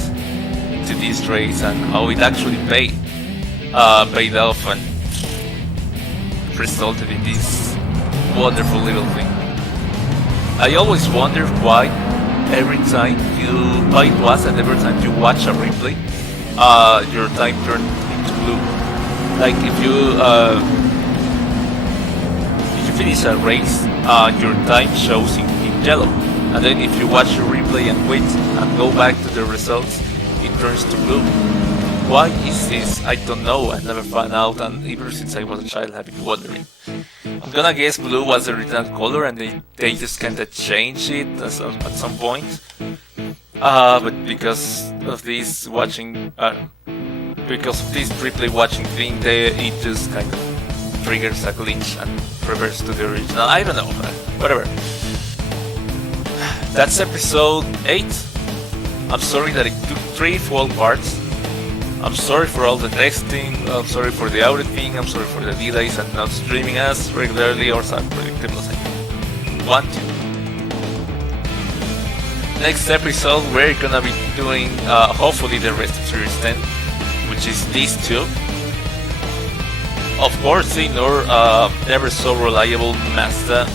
into this race and how it actually paid off and resulted in this wonderful little thing. I always wonder why every time it was that every time you watch a replay, your time turned into blue. Like if you finish a race, your time shows in yellow, and then if you watch a replay and wait and go back to the results, it turns to blue. Why is this? I don't know. I never found out, and ever since I was a child I've been wondering. I'm gonna guess blue was the original color and they just kinda changed it at some point. But because of this replay watching thing, it just kind of triggers a glitch and reverts to the original. I don't know, but whatever. That's episode 8. I'm sorry that it took 3 full parts. I'm sorry for all the testing, I'm sorry for the auditing, I'm sorry for the delays and not streaming as regularly or as predictable as I want to. Next episode we're gonna be doing hopefully the rest of Series 10, which is these two. Of course, ignore never so reliable Mazda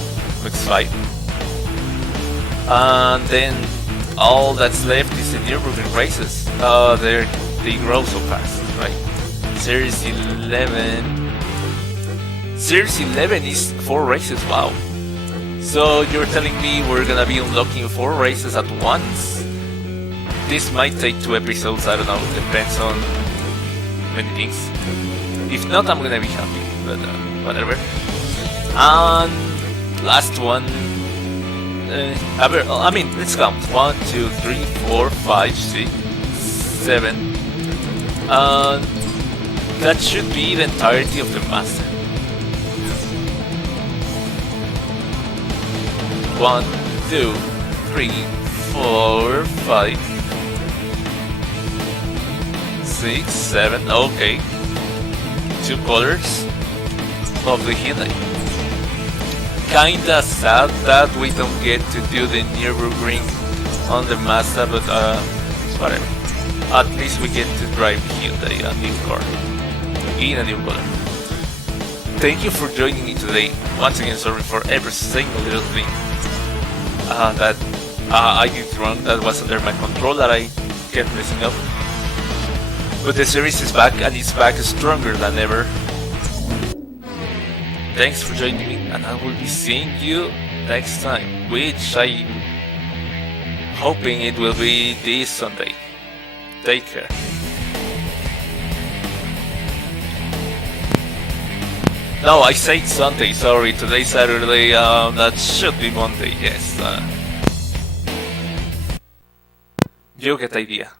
MX-5. And then all that's left is the Nürburgring races. They grow so fast, right? Series 11 is 4 races, wow. So you're telling me we're gonna be unlocking 4 races at once? This might take 2 episodes, I don't know, depends on many things. If not, I'm gonna be happy, but whatever. And last one, I mean, let's count. 1, 2, 3, 4, 5, 6, 7. That should be the entirety of the Mazda. 1, 2, 3, 4, 5, 6, 7. Okay. 2 colors of the Hyundai. Kinda sad that we don't get to do the Nürburgring on the Mazda, but whatever. At least we get to drive Hyundai, a new car, in a new color. Thank you for joining me today. Once again, sorry for every single little thing that I did wrong, that was under my control, that I kept messing up. But the series is back, and it's back stronger than ever. Thanks for joining me, and I will be seeing you next time, which I'm hoping it will be this Sunday. Take care. No, I said Sunday, sorry, today's Saturday, that should be Monday, yes. You get the idea.